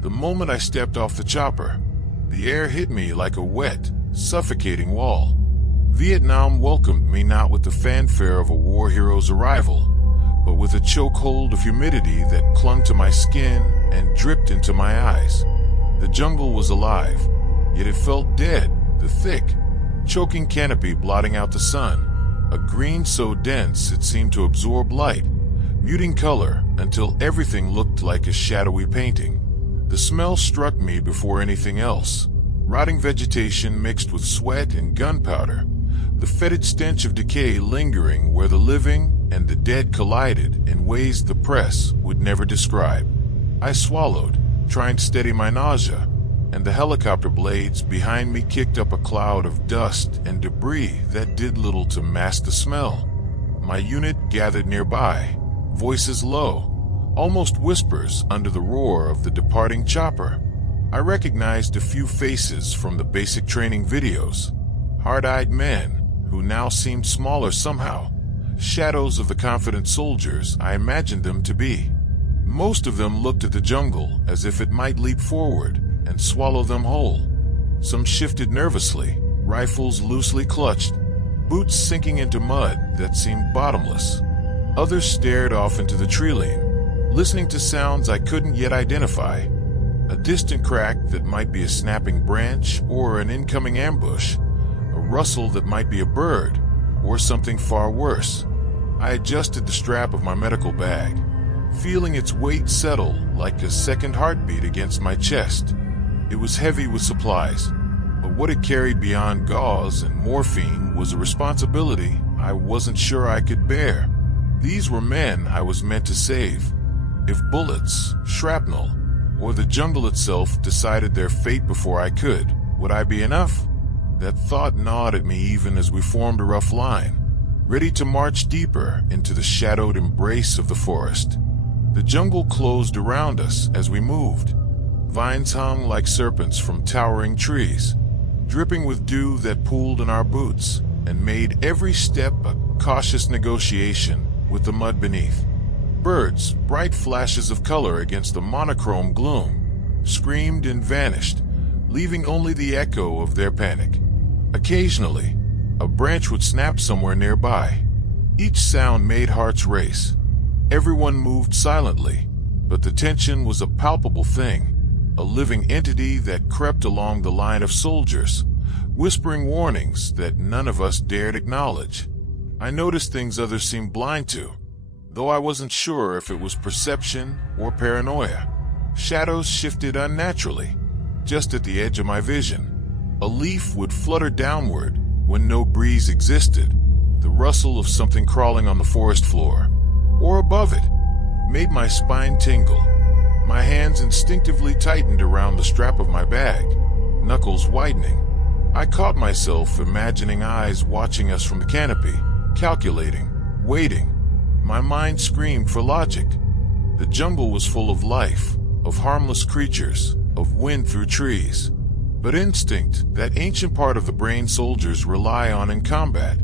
The moment I stepped off the chopper, the air hit me like a wet, suffocating wall. Vietnam welcomed me not with the fanfare of a war hero's arrival, but with a chokehold of humidity that clung to my skin and dripped into my eyes. The jungle was alive, yet it felt dead, the thick, choking canopy blotting out the sun, a green so dense it seemed to absorb light, muting color until everything looked like a shadowy painting. The smell struck me before anything else. Rotting vegetation mixed with sweat and gunpowder, the fetid stench of decay lingering where the living and the dead collided in ways the press would never describe. I swallowed, trying to steady my nausea, and the helicopter blades behind me kicked up a cloud of dust and debris that did little to mask the smell. My unit gathered nearby, voices low, almost whispers under the roar of the departing chopper. I recognized a few faces from the basic training videos, hard-eyed men who now seemed smaller somehow, shadows of the confident soldiers I imagined them to be. Most of them looked at the jungle as if it might leap forward and swallow them whole. Some shifted nervously, rifles loosely clutched, boots sinking into mud that seemed bottomless. Others stared off into the treeline, listening to sounds I couldn't yet identify. A distant crack that might be a snapping branch or an incoming ambush, a rustle that might be a bird, or something far worse. I adjusted the strap of my medical bag, feeling its weight settle like a second heartbeat against my chest. It was heavy with supplies, but what it carried beyond gauze and morphine was a responsibility I wasn't sure I could bear. These were men I was meant to save. If bullets, shrapnel, or the jungle itself decided their fate before I could, would I be enough? That thought gnawed at me even as we formed a rough line, ready to march deeper into the shadowed embrace of the forest. The jungle closed around us as we moved. Vines hung like serpents from towering trees, dripping with dew that pooled in our boots and made every step a cautious negotiation with the mud beneath. Birds, bright flashes of color against the monochrome gloom, screamed and vanished, leaving only the echo of their panic. Occasionally, a branch would snap somewhere nearby. Each sound made hearts race. Everyone moved silently, but the tension was a palpable thing, a living entity that crept along the line of soldiers, whispering warnings that none of us dared acknowledge. I noticed things others seemed blind to, though I wasn't sure if it was perception or paranoia. Shadows shifted unnaturally, just at the edge of my vision. A leaf would flutter downward when no breeze existed. The rustle of something crawling on the forest floor, or above it, made my spine tingle. My hands instinctively tightened around the strap of my bag, knuckles widening. I caught myself imagining eyes watching us from the canopy, calculating, waiting. My mind screamed for logic. The jungle was full of life, of harmless creatures, of wind through trees. But instinct, that ancient part of the brain soldiers rely on in combat,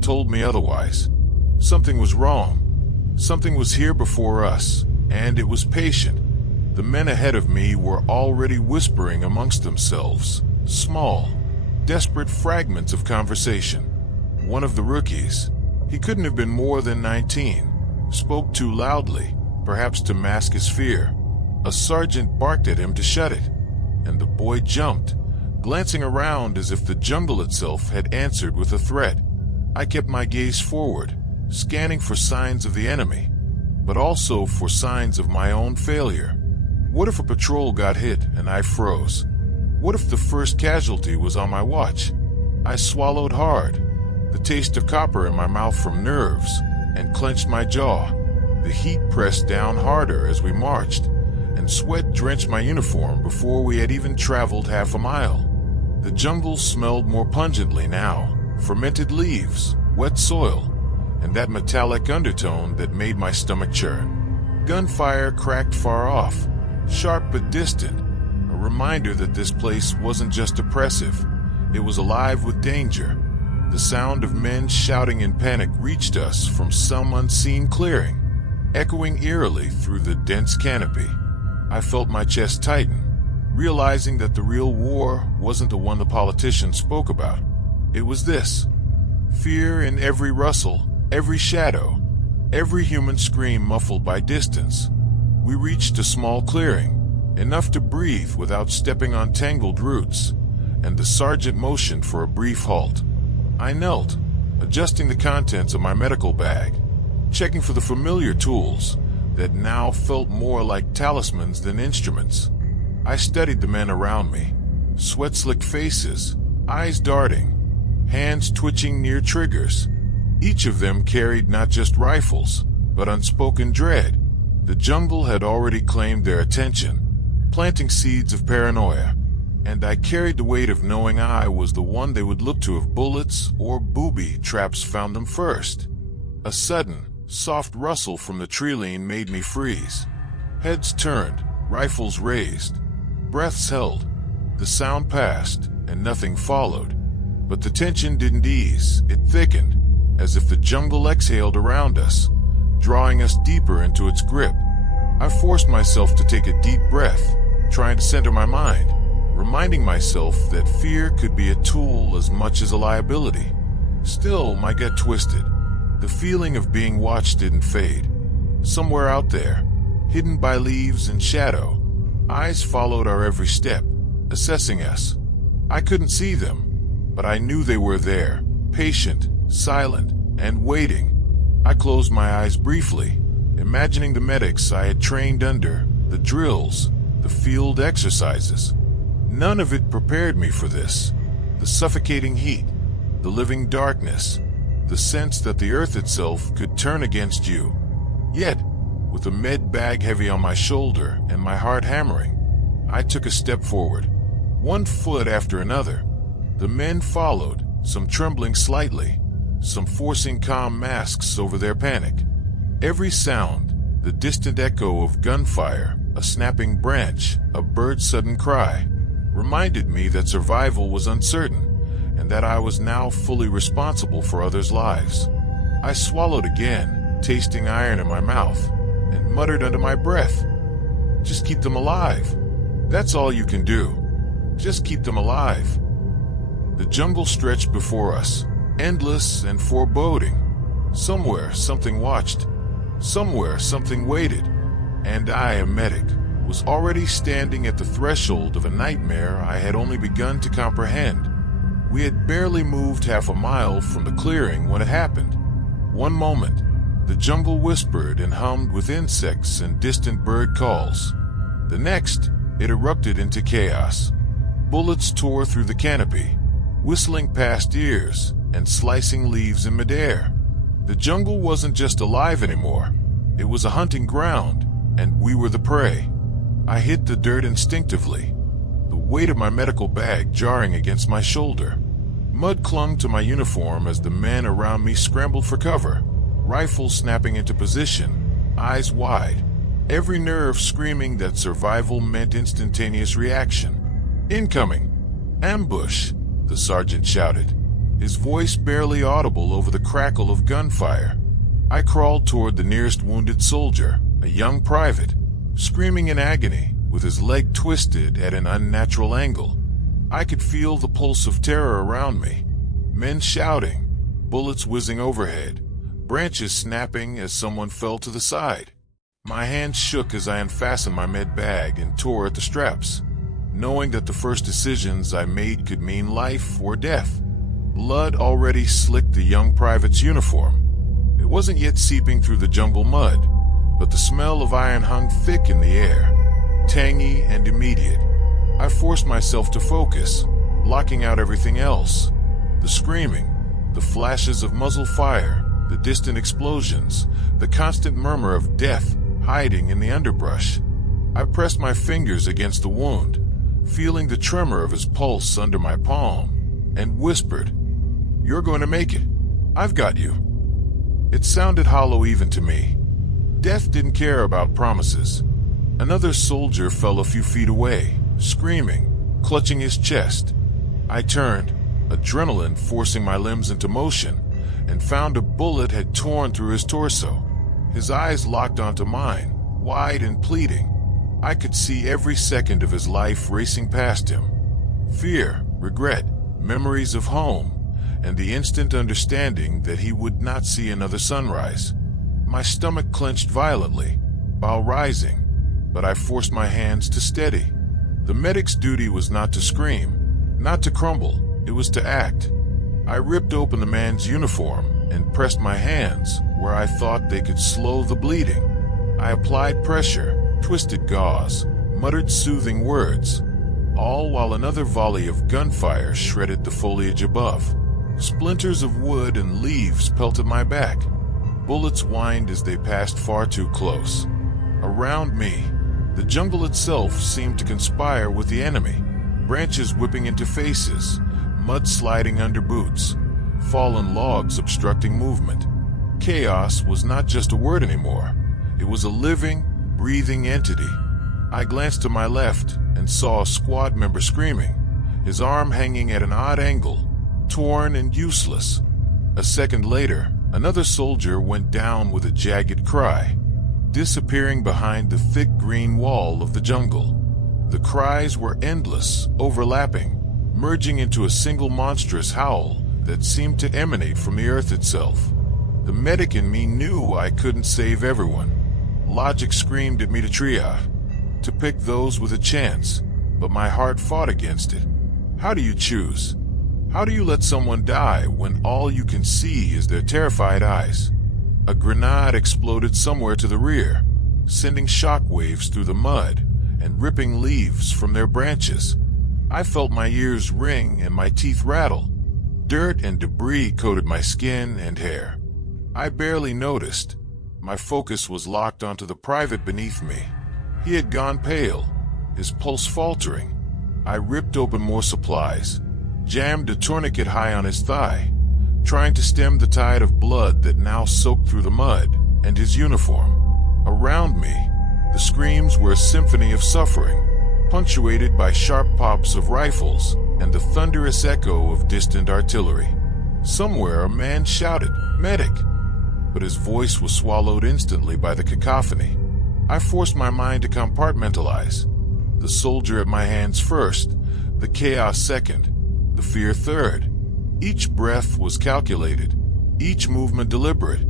told me otherwise. Something was wrong. Something was here before us, and it was patient. The men ahead of me were already whispering amongst themselves, small, desperate fragments of conversation. One of the rookies, he couldn't have been more than 19, spoke too loudly, perhaps to mask his fear. A sergeant barked at him to shut it, and the boy jumped, glancing around as if the jungle itself had answered with a threat. I kept my gaze forward, scanning for signs of the enemy, but also for signs of my own failure. What if a patrol got hit and I froze? What if the first casualty was on my watch? I swallowed hard, the taste of copper in my mouth from nerves, and clenched my jaw. The heat pressed down harder as we marched, and sweat drenched my uniform before we had even traveled half a mile. The jungle smelled more pungently now, fermented leaves, wet soil, and that metallic undertone that made my stomach churn. Gunfire cracked far off, sharp but distant, a reminder that this place wasn't just oppressive, it was alive with danger. The sound of men shouting in panic reached us from some unseen clearing, echoing eerily through the dense canopy. I felt my chest tighten, realizing that the real war wasn't the one the politicians spoke about. It was this: fear in every rustle, every shadow, every human scream muffled by distance. We reached a small clearing, enough to breathe without stepping on tangled roots, and the sergeant motioned for a brief halt. I knelt, adjusting the contents of my medical bag, checking for the familiar tools that now felt more like talismans than instruments. I studied the men around me, sweat-slicked faces, eyes darting, hands twitching near triggers. Each of them carried not just rifles, but unspoken dread. The jungle had already claimed their attention, planting seeds of paranoia, and I carried the weight of knowing I was the one they would look to if bullets or booby traps found them first. A sudden, soft rustle from the tree-line made me freeze. Heads turned, rifles raised, breaths held. The sound passed, and nothing followed. But the tension didn't ease, it thickened, as if the jungle exhaled around us, drawing us deeper into its grip. I forced myself to take a deep breath, trying to center my mind, reminding myself that fear could be a tool as much as a liability. Still, my gut twisted. The feeling of being watched didn't fade. Somewhere out there, hidden by leaves and shadow, eyes followed our every step, assessing us. I couldn't see them, but I knew they were there, patient, silent, and waiting. I closed my eyes briefly, imagining the medics I had trained under, the drills, the field exercises. None of it prepared me for this. The suffocating heat, the living darkness, the sense that the earth itself could turn against you. Yet, with a med bag heavy on my shoulder and my heart hammering, I took a step forward, one foot after another. The men followed, some trembling slightly, some forcing calm masks over their panic. Every sound, the distant echo of gunfire, a snapping branch, a bird's sudden cry, reminded me that survival was uncertain, and that I was now fully responsible for others' lives. I swallowed again, tasting iron in my mouth, and muttered under my breath, "Just keep them alive. That's all you can do. Just keep them alive." The jungle stretched before us, endless and foreboding. Somewhere something watched. Somewhere something waited. And I, a medic, was already standing at the threshold of a nightmare I had only begun to comprehend. We had barely moved half a mile from the clearing when it happened. One moment, the jungle whispered and hummed with insects and distant bird calls. The next, it erupted into chaos. Bullets tore through the canopy, whistling past ears and slicing leaves in midair. The jungle wasn't just alive anymore. It was a hunting ground, and we were the prey. I hit the dirt instinctively, the weight of my medical bag jarring against my shoulder. Mud clung to my uniform as the men around me scrambled for cover, rifles snapping into position, eyes wide, every nerve screaming that survival meant instantaneous reaction. "Incoming! Ambush!" the sergeant shouted, his voice barely audible over the crackle of gunfire. I crawled toward the nearest wounded soldier, a young private, screaming in agony, with his leg twisted at an unnatural angle. I could feel the pulse of terror around me, men shouting, bullets whizzing overhead, branches snapping as someone fell to the side. My hands shook as I unfastened my med bag and tore at the straps, knowing that the first decisions I made could mean life or death. Blood already slicked the young private's uniform. It wasn't yet seeping through the jungle mud, but the smell of iron hung thick in the air, tangy and immediate. I forced myself to focus, blocking out everything else. The screaming, the flashes of muzzle fire, the distant explosions, the constant murmur of death hiding in the underbrush. I pressed my fingers against the wound, feeling the tremor of his pulse under my palm, and whispered, "You're going to make it. I've got you." It sounded hollow even to me. Death didn't care about promises. Another soldier fell a few feet away, screaming, clutching his chest. I turned, adrenaline forcing my limbs into motion, and found a bullet had torn through his torso. His eyes locked onto mine, wide and pleading. I could see every second of his life racing past him. Fear, regret, memories of home, and the instant understanding that he would not see another sunrise. My stomach clenched violently, while rising, but I forced my hands to steady. The medic's duty was not to scream, not to crumble, it was to act. I ripped open the man's uniform and pressed my hands where I thought they could slow the bleeding. I applied pressure, twisted gauze, muttered soothing words, all while another volley of gunfire shredded the foliage above. Splinters of wood and leaves pelted my back. Bullets whined as they passed far too close. Around me, the jungle itself seemed to conspire with the enemy, branches whipping into faces, mud sliding under boots, fallen logs obstructing movement. Chaos was not just a word anymore. It was a living, breathing entity. I glanced to my left and saw a squad member screaming, his arm hanging at an odd angle, torn and useless. A second later, another soldier went down with a jagged cry, disappearing behind the thick green wall of the jungle. The cries were endless, overlapping, merging into a single monstrous howl that seemed to emanate from the earth itself. The medic in me knew I couldn't save everyone. Logic screamed at me to triage, to pick those with a chance, but my heart fought against it. How do you choose? How do you let someone die when all you can see is their terrified eyes? A grenade exploded somewhere to the rear, sending shockwaves through the mud and ripping leaves from their branches. I felt my ears ring and my teeth rattle. Dirt and debris coated my skin and hair. I barely noticed. My focus was locked onto the private beneath me. He had gone pale, his pulse faltering. I ripped open more supplies, jammed a tourniquet high on his thigh, trying to stem the tide of blood that now soaked through the mud and his uniform. Around me, the screams were a symphony of suffering, punctuated by sharp pops of rifles and the thunderous echo of distant artillery. Somewhere a man shouted, "Medic!" but his voice was swallowed instantly by the cacophony. I forced my mind to compartmentalize. The soldier at my hands first, the chaos second, the fear third. Each breath was calculated, each movement deliberate.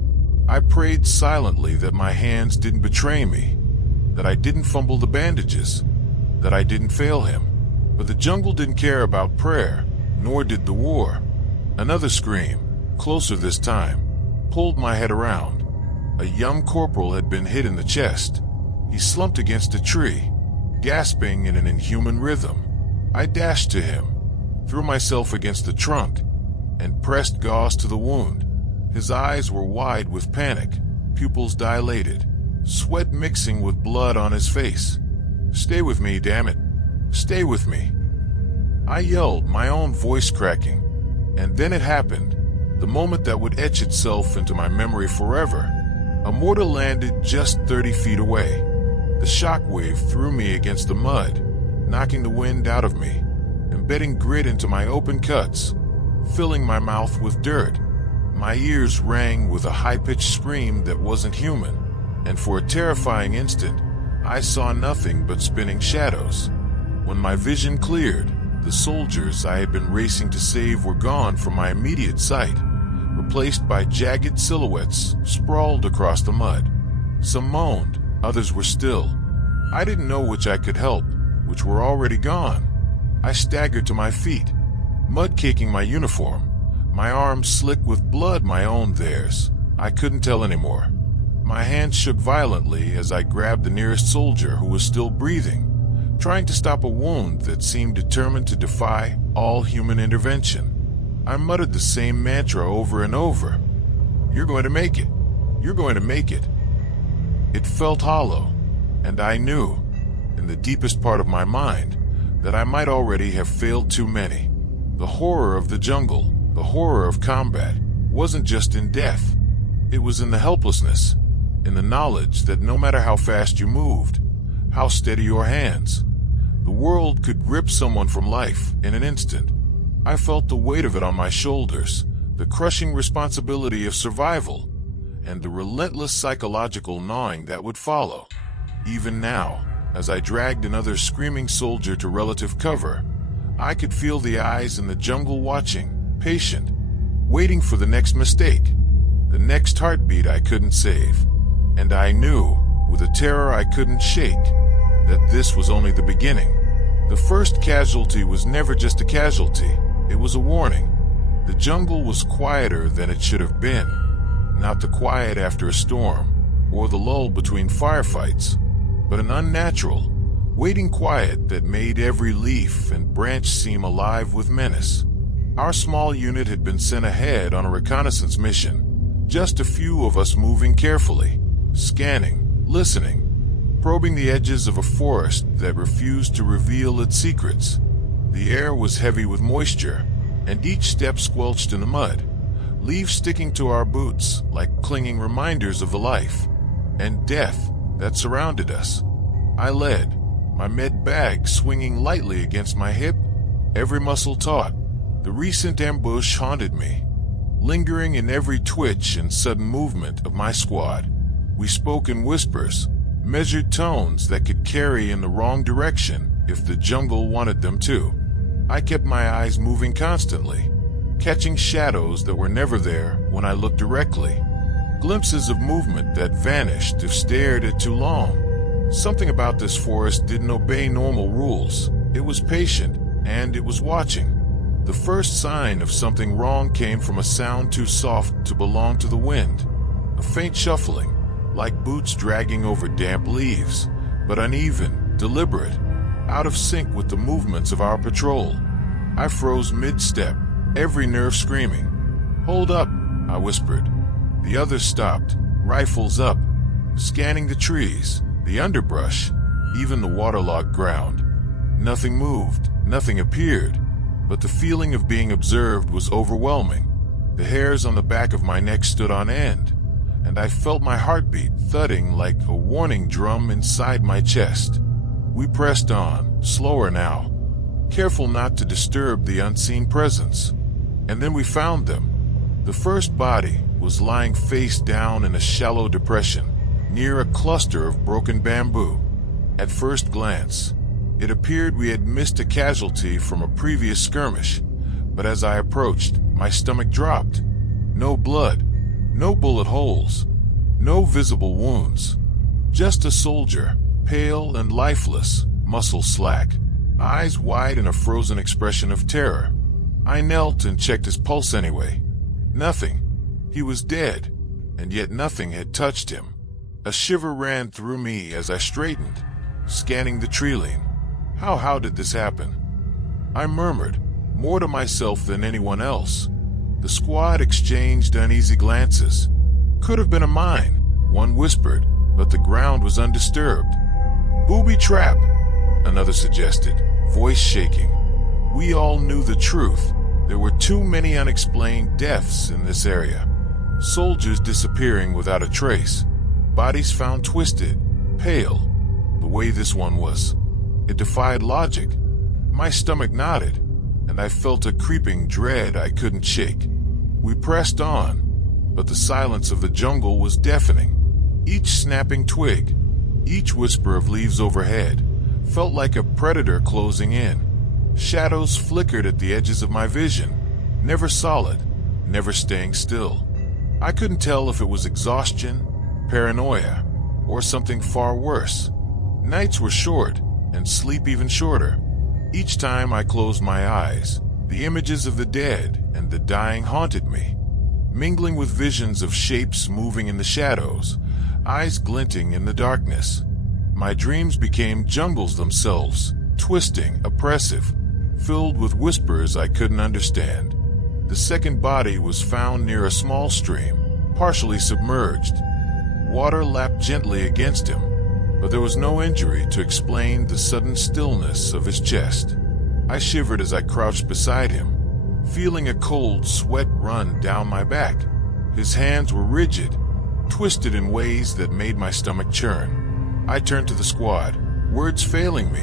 I prayed silently that my hands didn't betray me, that I didn't fumble the bandages, that I didn't fail him. But the jungle didn't care about prayer, nor did the war. Another scream, closer this time, pulled my head around. A young corporal had been hit in the chest. He slumped against a tree, gasping in an inhuman rhythm. I dashed to him, threw myself against the trunk, and pressed gauze to the wound. His eyes were wide with panic, pupils dilated, sweat mixing with blood on his face. "Stay with me, damn it! Stay with me!" I yelled, my own voice cracking. And then it happened, the moment that would etch itself into my memory forever. A mortar landed just 30 feet away. The shockwave threw me against the mud, knocking the wind out of me, embedding grit into my open cuts, filling my mouth with dirt. My ears rang with a high-pitched scream that wasn't human, and for a terrifying instant, I saw nothing but spinning shadows. When my vision cleared, the soldiers I had been racing to save were gone from my immediate sight, replaced by jagged silhouettes sprawled across the mud. Some moaned, others were still. I didn't know which I could help, which were already gone. I staggered to my feet, mud caking my uniform, my arms slick with blood my own theirs. I couldn't tell anymore. My hands shook violently as I grabbed the nearest soldier who was still breathing, trying to stop a wound that seemed determined to defy all human intervention. I muttered the same mantra over and over. "You're going to make it. You're going to make it." It felt hollow, and I knew, in the deepest part of my mind, that I might already have failed too many. The horror of the jungle, the horror of combat, wasn't just in death. It was in the helplessness, in the knowledge that no matter how fast you moved, how steady your hands, the world could rip someone from life in an instant. I felt the weight of it on my shoulders, the crushing responsibility of survival, and the relentless psychological gnawing that would follow. Even now, As I dragged another screaming soldier to relative cover, I could feel the eyes in the jungle watching, patient, waiting for the next mistake, the next heartbeat I couldn't save. And I knew, with a terror I couldn't shake, that this was only the beginning. The first casualty was never just a casualty, it was a warning. The jungle was quieter than it should have been. Not the quiet after a storm, or the lull between firefights, but an unnatural, waiting quiet that made every leaf and branch seem alive with menace. Our small unit had been sent ahead on a reconnaissance mission, just a few of us moving carefully, scanning, listening, probing the edges of a forest that refused to reveal its secrets. The air was heavy with moisture, and each step squelched in the mud, leaves sticking to our boots like clinging reminders of the life and death that surrounded us. I led, my med bag swinging lightly against my hip, every muscle taut. The recent ambush haunted me, lingering in every twitch and sudden movement of my squad. We spoke in whispers, measured tones that could carry in the wrong direction if the jungle wanted them to. I kept my eyes moving constantly, catching shadows that were never there when I looked directly. Glimpses of movement that vanished if stared at too long. Something about this forest didn't obey normal rules. It was patient, and it was watching. The first sign of something wrong came from a sound too soft to belong to the wind. A faint shuffling, like boots dragging over damp leaves, but uneven, deliberate, out of sync with the movements of our patrol. I froze mid-step, every nerve screaming. "Hold up," I whispered. The others stopped, rifles up, scanning the trees, the underbrush, even the waterlogged ground. Nothing moved, nothing appeared, but the feeling of being observed was overwhelming. The hairs on the back of my neck stood on end, and I felt my heartbeat thudding like a warning drum inside my chest. We pressed on, slower now, careful not to disturb the unseen presence. And then we found them. The first body was lying face down in a shallow depression, near a cluster of broken bamboo. At first glance, it appeared we had missed a casualty from a previous skirmish, but as I approached, my stomach dropped. No blood, no bullet holes, no visible wounds. Just a soldier, pale and lifeless, muscles slack, eyes wide in a frozen expression of terror. I knelt and checked his pulse anyway. Nothing. He was dead, and yet nothing had touched him. A shiver ran through me as I straightened, scanning the tree-line. How did this happen? I murmured, more to myself than anyone else. The squad exchanged uneasy glances. "Could have been a mine," one whispered, but the ground was undisturbed. "Booby trap," another suggested, voice shaking. We all knew the truth. There were too many unexplained deaths in this area. Soldiers disappearing without a trace. Bodies found twisted, pale, the way this one was. It defied logic. My stomach knotted, and I felt a creeping dread I couldn't shake. We pressed on, but the silence of the jungle was deafening. Each snapping twig, each whisper of leaves overhead, felt like a predator closing in. Shadows flickered at the edges of my vision, never solid, never staying still. I couldn't tell if it was exhaustion, paranoia, or something far worse. Nights were short, and sleep even shorter. Each time I closed my eyes, the images of the dead and the dying haunted me, mingling with visions of shapes moving in the shadows, eyes glinting in the darkness. My dreams became jungles themselves, twisting, oppressive, filled with whispers I couldn't understand. The second body was found near a small stream, partially submerged. Water lapped gently against him, but there was no injury to explain the sudden stillness of his chest. I shivered as I crouched beside him, feeling a cold sweat run down my back. His hands were rigid, twisted in ways that made my stomach churn. I turned to the squad, words failing me.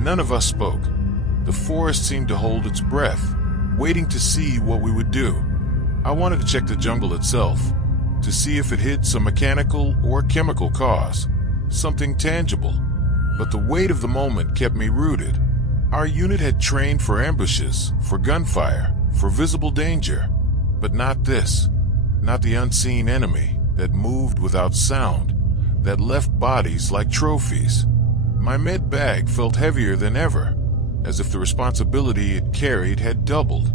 None of us spoke. The forest seemed to hold its breath, waiting to see what we would do. I wanted to check the jungle itself, to see if it hid some mechanical or chemical cause, something tangible. but the weight of the moment kept me rooted. Our unit had trained for ambushes, for gunfire, for visible danger, but not this. Not the unseen enemy that moved without sound, that left bodies like trophies. My med bag felt heavier than ever, as if the responsibility it carried had doubled.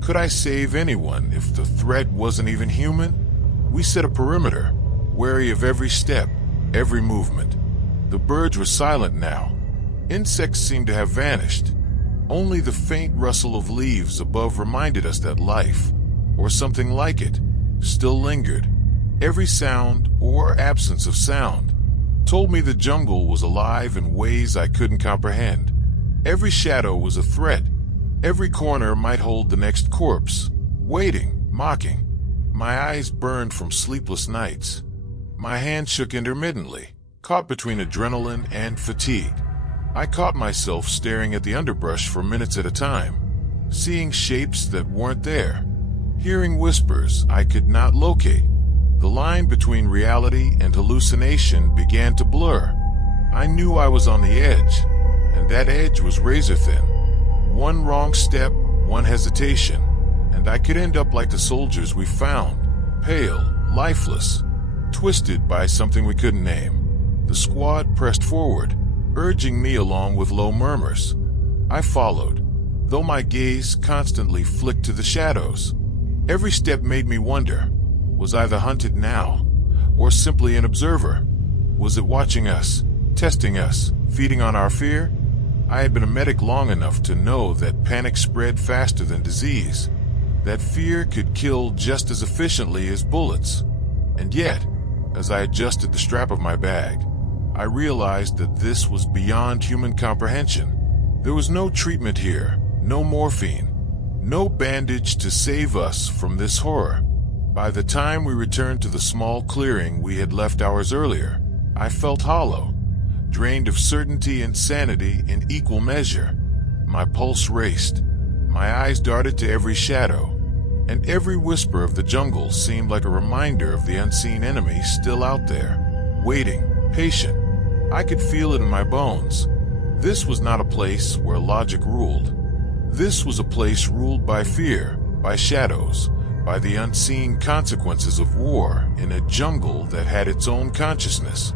Could I save anyone if the threat wasn't even human? We set a perimeter, wary of every step, every movement. The birds were silent now. Insects seemed to have vanished. Only the faint rustle of leaves above reminded us that life, or something like it, still lingered. Every sound, or absence of sound, told me the jungle was alive in ways I couldn't comprehend. Every shadow was a threat. Every corner might hold the next corpse, waiting, mocking. My eyes burned from sleepless nights. My hands shook intermittently, caught between adrenaline and fatigue. I caught myself staring at the underbrush for minutes at a time, seeing shapes that weren't there, hearing whispers I could not locate. The line between reality and hallucination began to blur. I knew I was on the edge, and that edge was razor thin. One wrong step, one hesitation, and I could end up like the soldiers we found, pale, lifeless, twisted by something we couldn't name. The squad pressed forward, urging me along with low murmurs. I followed, though my gaze constantly flicked to the shadows. Every step made me wonder, was I the hunted now, or simply an observer? Was it watching us, testing us, feeding on our fear? I had been a medic long enough to know that panic spread faster than disease, that fear could kill just as efficiently as bullets. And yet, as I adjusted the strap of my bag, I realized that this was beyond human comprehension. There was no treatment here, no morphine, no bandage to save us from this horror. By the time we returned to the small clearing we had left hours earlier, I felt hollow, drained of certainty and sanity in equal measure. My pulse raced, my eyes darted to every shadow, and every whisper of the jungle seemed like a reminder of the unseen enemy still out there, waiting, patient. I could feel it in my bones. This was not a place where logic ruled. This was a place ruled by fear, by shadows, by the unseen consequences of war in a jungle that had its own consciousness.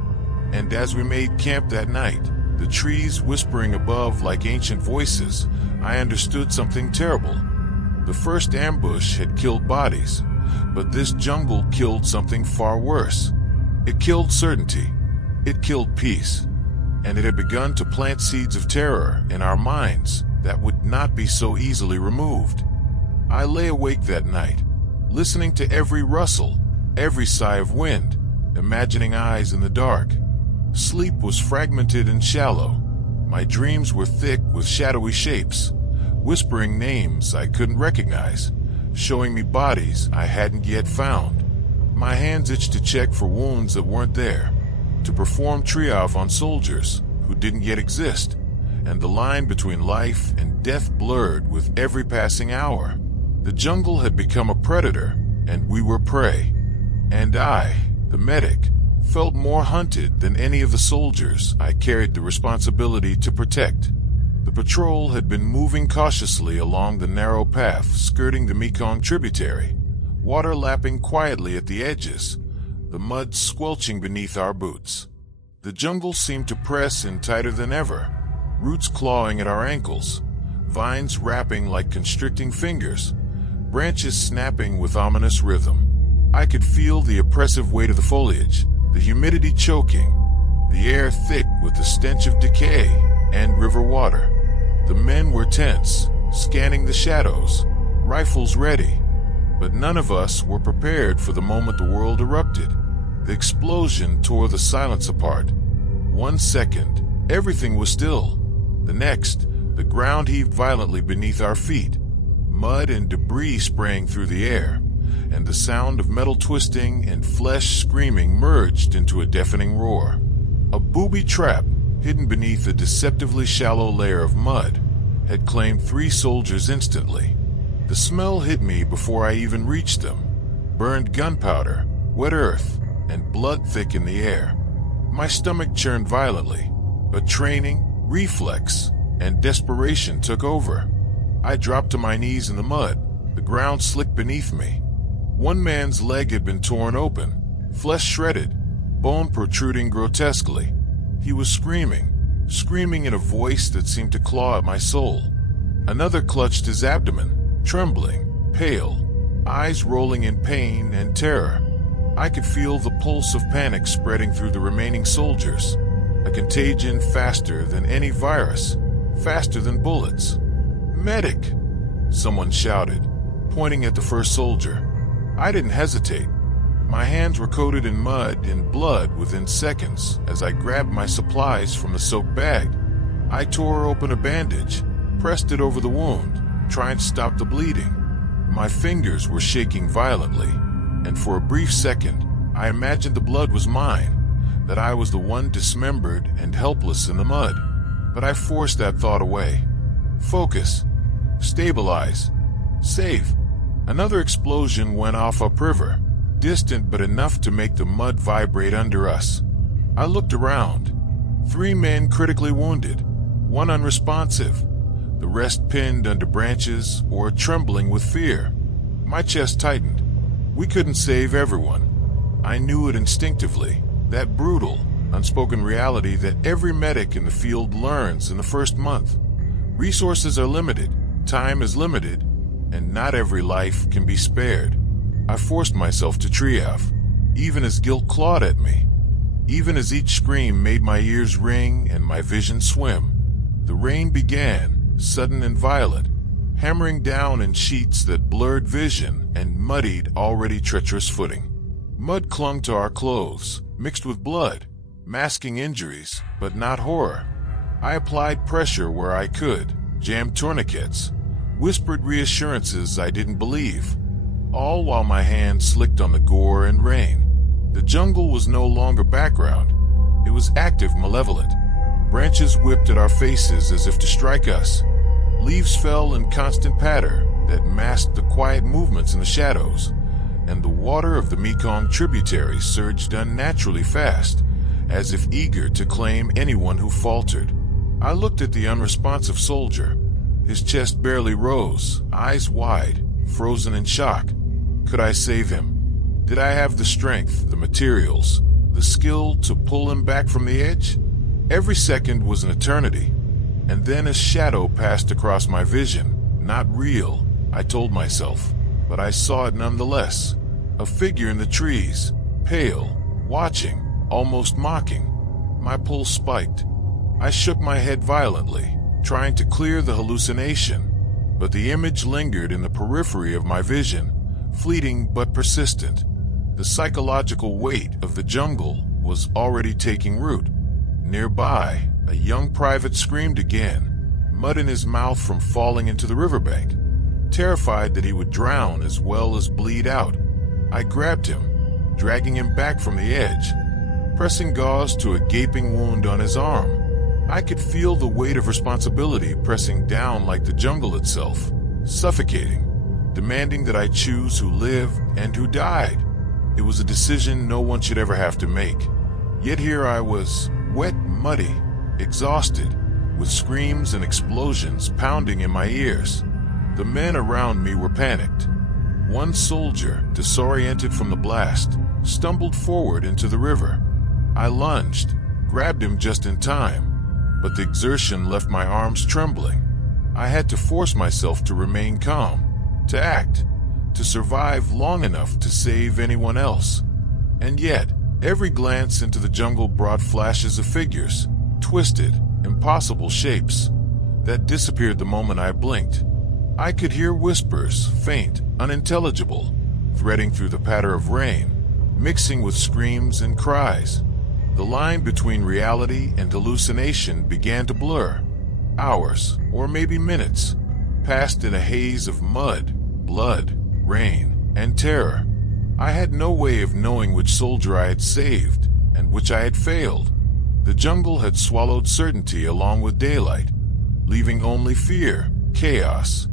And as we made camp that night, the trees whispering above like ancient voices, I understood something terrible. The first ambush had killed bodies, but this jungle killed something far worse. It killed certainty. It killed peace. And it had begun to plant seeds of terror in our minds that would not be so easily removed. I lay awake that night, listening to every rustle, every sigh of wind, imagining eyes in the dark. Sleep was fragmented and shallow. My dreams were thick with shadowy shapes, whispering names I couldn't recognize, showing me bodies I hadn't yet found. My hands itched to check for wounds that weren't there, to perform triage on soldiers who didn't yet exist, and the line between life and death blurred with every passing hour. The jungle had become a predator, and we were prey. And I, the medic, felt more hunted than any of the soldiers I carried the responsibility to protect. The patrol had been moving cautiously along the narrow path skirting the Mekong tributary, water lapping quietly at the edges, the mud squelching beneath our boots. The jungle seemed to press in tighter than ever, roots clawing at our ankles, vines wrapping like constricting fingers, branches snapping with ominous rhythm. I could feel the oppressive weight of the foliage, the humidity choking, the air thick with the stench of decay and river water. The men were tense, scanning the shadows, rifles ready, but none of us were prepared for the moment the world erupted. The explosion tore the silence apart. 1 second, everything was still. The next, the ground heaved violently beneath our feet. Mud and debris spraying through the air, and the sound of metal twisting and flesh screaming merged into a deafening roar. A booby trap, hidden beneath a deceptively shallow layer of mud, had claimed 3 soldiers instantly. The smell hit me before I even reached them. Burned gunpowder, wet earth, and blood thick in the air. My stomach churned violently, but training, reflex, and desperation took over. I dropped to my knees in the mud, the ground slick beneath me. One man's leg had been torn open, flesh shredded, bone protruding grotesquely. He was screaming in a voice that seemed to claw at my soul. Another clutched his abdomen, trembling, pale, eyes rolling in pain and terror. I could feel the pulse of panic spreading through the remaining soldiers, a contagion faster than any virus, faster than bullets. "Medic!" someone shouted, pointing at the first soldier. I didn't hesitate. My hands were coated in mud and blood within seconds as I grabbed my supplies from the soaked bag. I tore open a bandage, pressed it over the wound, trying to stop the bleeding. My fingers were shaking violently, and for a brief second, I imagined the blood was mine, that I was the one dismembered and helpless in the mud. But I forced that thought away. Focus. Stabilize. Save. Another explosion went off upriver, distant but enough to make the mud vibrate under us. I looked around. 3 men critically wounded, 1 unresponsive, the rest pinned under branches or trembling with fear. My chest tightened. We couldn't save everyone. I knew it instinctively, that brutal, unspoken reality that every medic in the field learns in the first month. Resources are limited, time is limited, and not every life can be spared. I forced myself to triage, even as guilt clawed at me, even as each scream made my ears ring and my vision swim. The rain began, sudden and violent, hammering down in sheets that blurred vision and muddied already treacherous footing. Mud clung to our clothes, mixed with blood, masking injuries, but not horror. I applied pressure where I could, jammed tourniquets, whispered reassurances I didn't believe, all while my hands slicked on the gore and rain. The jungle was no longer background. It was active, malevolent. Branches whipped at our faces as if to strike us. Leaves fell in constant patter that masked the quiet movements in the shadows, and the water of the Mekong tributary surged unnaturally fast, as if eager to claim anyone who faltered. I looked at the unresponsive soldier. His chest barely rose, eyes wide, frozen in shock. Could I save him? Did I have the strength, the materials, the skill to pull him back from the edge? Every second was an eternity. And then a shadow passed across my vision. Not real, I told myself, but I saw it nonetheless. A figure in the trees, pale, watching, almost mocking. My pulse spiked. I shook my head violently, trying to clear the hallucination, but the image lingered in the periphery of my vision, fleeting but persistent. The psychological weight of the jungle was already taking root. Nearby, a young private screamed again, mud in his mouth from falling into the riverbank. Terrified that he would drown as well as bleed out, I grabbed him, dragging him back from the edge, pressing gauze to a gaping wound on his arm. I could feel the weight of responsibility pressing down like the jungle itself, suffocating, demanding that I choose who lived and who died. It was a decision no one should ever have to make. Yet here I was, wet, muddy, exhausted, with screams and explosions pounding in my ears. The men around me were panicked. One soldier, disoriented from the blast, stumbled forward into the river. I lunged, grabbed him just in time, but the exertion left my arms trembling. I had to force myself to remain calm, to act, to survive long enough to save anyone else. And yet, every glance into the jungle brought flashes of figures, twisted, impossible shapes, that disappeared the moment I blinked. I could hear whispers, faint, unintelligible, threading through the patter of rain, mixing with screams and cries. The line between reality and hallucination began to blur. Hours, or maybe minutes, passed in a haze of mud, blood, rain, and terror. I had no way of knowing which soldier I had saved and which I had failed. The jungle had swallowed certainty along with daylight, leaving only fear, chaos,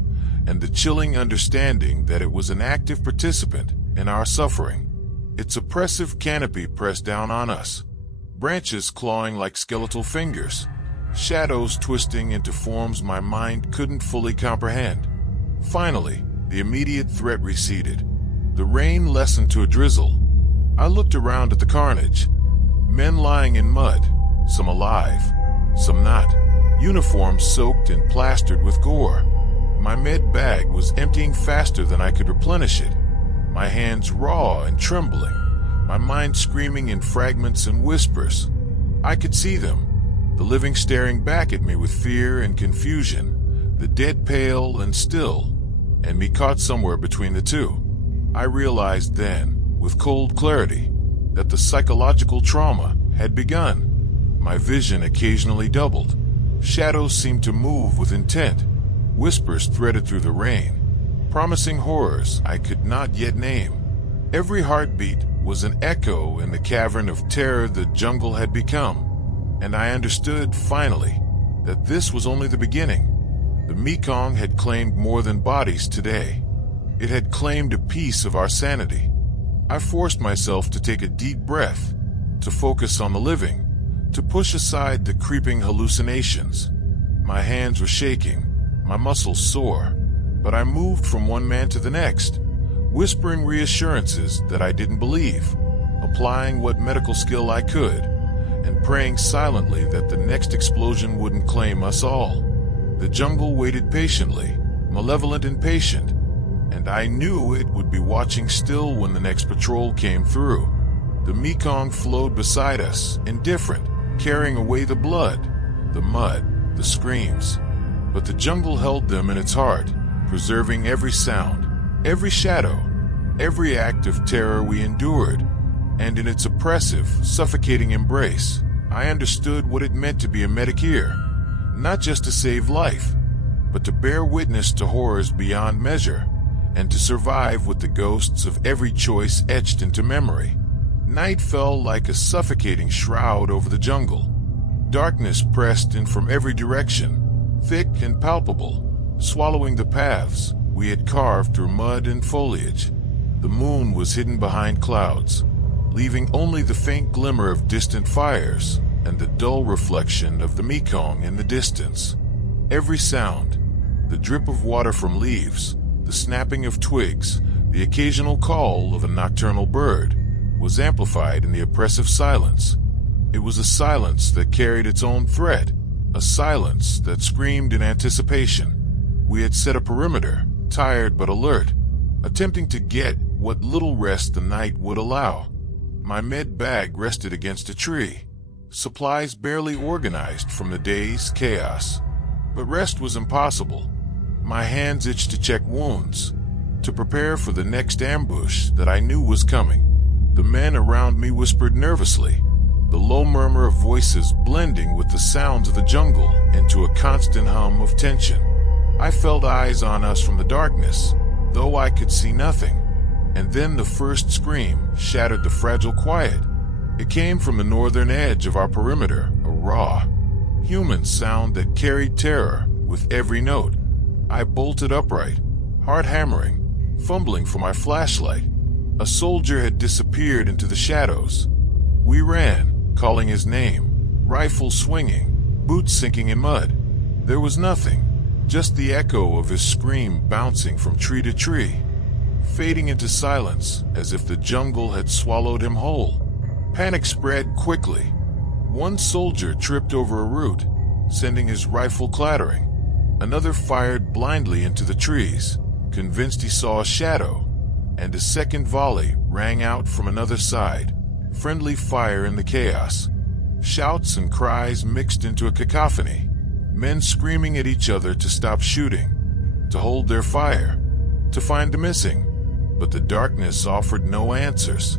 and the chilling understanding that it was an active participant in our suffering. Its oppressive canopy pressed down on us, branches clawing like skeletal fingers, shadows twisting into forms my mind couldn't fully comprehend. Finally, the immediate threat receded. The rain lessened to a drizzle. I looked around at the carnage. Men lying in mud, some alive, some not, uniforms soaked and plastered with gore. My med bag was emptying faster than I could replenish it, my hands raw and trembling, my mind screaming in fragments and whispers. I could see them, the living staring back at me with fear and confusion, the dead pale and still, and me caught somewhere between the two. I realized then, with cold clarity, that the psychological trauma had begun. My vision occasionally doubled. Shadows seemed to move with intent. Whispers threaded through the rain, promising horrors I could not yet name. Every heartbeat was an echo in the cavern of terror the jungle had become, and I understood, finally, that this was only the beginning. The Mekong had claimed more than bodies today. It had claimed a piece of our sanity. I forced myself to take a deep breath, to focus on the living, to push aside the creeping hallucinations. My hands were shaking, my muscles sore, but I moved from one man to the next, whispering reassurances that I didn't believe, applying what medical skill I could, and praying silently that the next explosion wouldn't claim us all. The jungle waited patiently, malevolent and patient, and I knew it would be watching still when the next patrol came through. The Mekong flowed beside us, indifferent, carrying away the blood, the mud, the screams. But the jungle held them in its heart, preserving every sound, every shadow, every act of terror we endured. And in its oppressive, suffocating embrace, I understood what it meant to be a medic here, not just to save life, but to bear witness to horrors beyond measure, and to survive with the ghosts of every choice etched into memory. Night fell like a suffocating shroud over the jungle. Darkness pressed in from every direction, thick and palpable, swallowing the paths we had carved through mud and foliage. The moon was hidden behind clouds, leaving only the faint glimmer of distant fires and the dull reflection of the Mekong in the distance. Every sound, the drip of water from leaves, the snapping of twigs, the occasional call of a nocturnal bird, was amplified in the oppressive silence. It was a silence that carried its own threat, a silence that screamed in anticipation. We had set a perimeter, tired but alert, attempting to get what little rest the night would allow. My med bag rested against a tree, supplies barely organized from the day's chaos. But rest was impossible. My hands itched to check wounds, to prepare for the next ambush that I knew was coming. The men around me whispered nervously, the low murmur of voices blending with the sounds of the jungle into a constant hum of tension. I felt eyes on us from the darkness, though I could see nothing. And then the first scream shattered the fragile quiet. It came from the northern edge of our perimeter, a raw, human sound that carried terror with every note. I bolted upright, heart hammering, fumbling for my flashlight. A soldier had disappeared into the shadows. We ran, calling his name, rifle swinging, boots sinking in mud. There was nothing, just the echo of his scream bouncing from tree to tree, fading into silence as if the jungle had swallowed him whole. Panic spread quickly. One soldier tripped over a root, sending his rifle clattering. Another fired blindly into the trees, convinced he saw a shadow, and a second volley rang out from another side, friendly fire in the chaos. Shouts and cries mixed into a cacophony, men screaming at each other to stop shooting, to hold their fire, to find the missing. But the darkness offered no answers.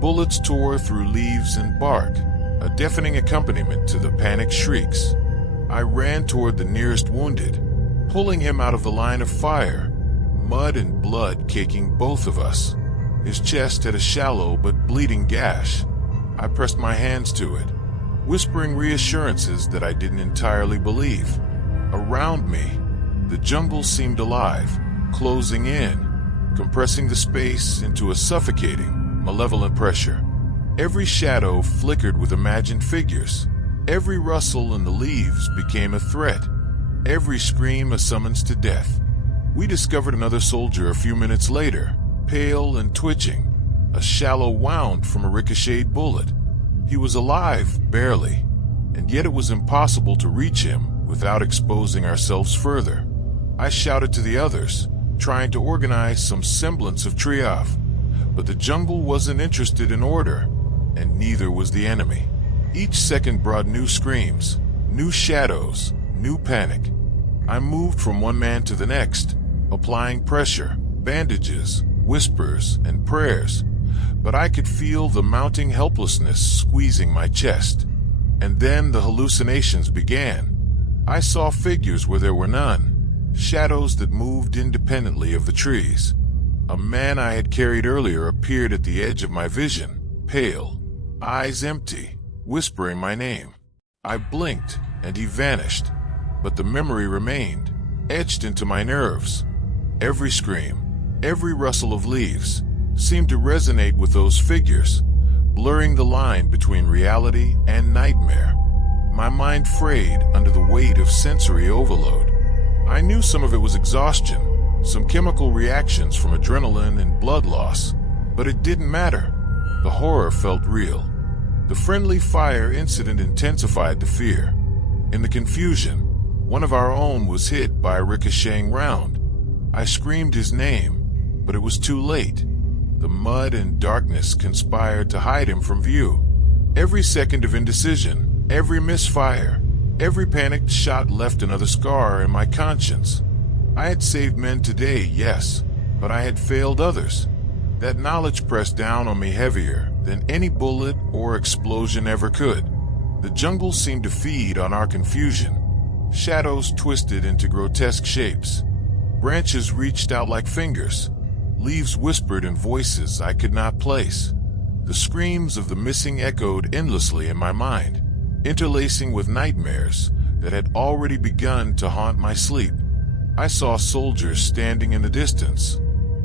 Bullets tore through leaves and bark, a deafening accompaniment to the panicked shrieks. I ran toward the nearest wounded, pulling him out of the line of fire, mud and blood caking both of us. His chest had a shallow but bleeding gash. I pressed my hands to it, whispering reassurances that I didn't entirely believe. Around me, the jungle seemed alive, closing in, compressing the space into a suffocating, malevolent pressure. Every shadow flickered with imagined figures. Every rustle in the leaves became a threat. Every scream a summons to death. We discovered another soldier a few minutes later, pale and twitching, a shallow wound from a ricocheted bullet. He was alive, barely, and yet it was impossible to reach him without exposing ourselves further. I shouted to the others, trying to organize some semblance of triage, but the jungle wasn't interested in order, and neither was the enemy. Each second brought new screams, new shadows, new panic. I moved from one man to the next, applying pressure, bandages, whispers, and prayers, but I could feel the mounting helplessness squeezing my chest. And then the hallucinations began. I saw figures where there were none, shadows that moved independently of the trees. A man I had carried earlier appeared at the edge of my vision, pale, eyes empty, whispering my name. I blinked, and he vanished, but the memory remained, etched into my nerves. Every scream, every rustle of leaves, seemed to resonate with those figures, blurring the line between reality and nightmare. My mind frayed under the weight of sensory overload. I knew some of it was exhaustion, some chemical reactions from adrenaline and blood loss, but it didn't matter. The horror felt real. The friendly fire incident intensified the fear. In the confusion, one of our own was hit by a ricocheting round. I screamed his name, but it was too late. The mud and darkness conspired to hide him from view. Every second of indecision, every misfire, every panicked shot left another scar in my conscience. I had saved men today, yes, but I had failed others. That knowledge pressed down on me heavier than any bullet or explosion ever could. The jungle seemed to feed on our confusion. Shadows twisted into grotesque shapes. Branches reached out like fingers. Leaves whispered in voices I could not place. The screams of the missing echoed endlessly in my mind, interlacing with nightmares that had already begun to haunt my sleep. I saw soldiers standing in the distance,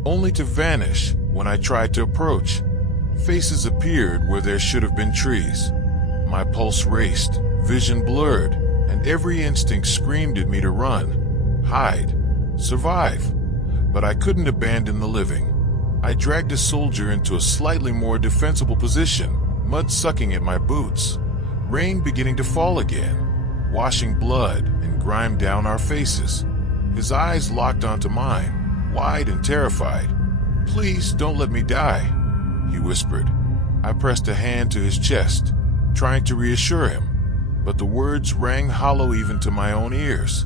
only to vanish when I tried to approach. Faces appeared where there should have been trees. My pulse raced, vision blurred, and every instinct screamed at me to run, hide, survive. But I couldn't abandon the living. I dragged a soldier into a slightly more defensible position, mud sucking at my boots, rain beginning to fall again, washing blood and grime down our faces. His eyes locked onto mine, wide and terrified. "Please don't let me die," he whispered. I pressed a hand to his chest, trying to reassure him, but the words rang hollow even to my own ears.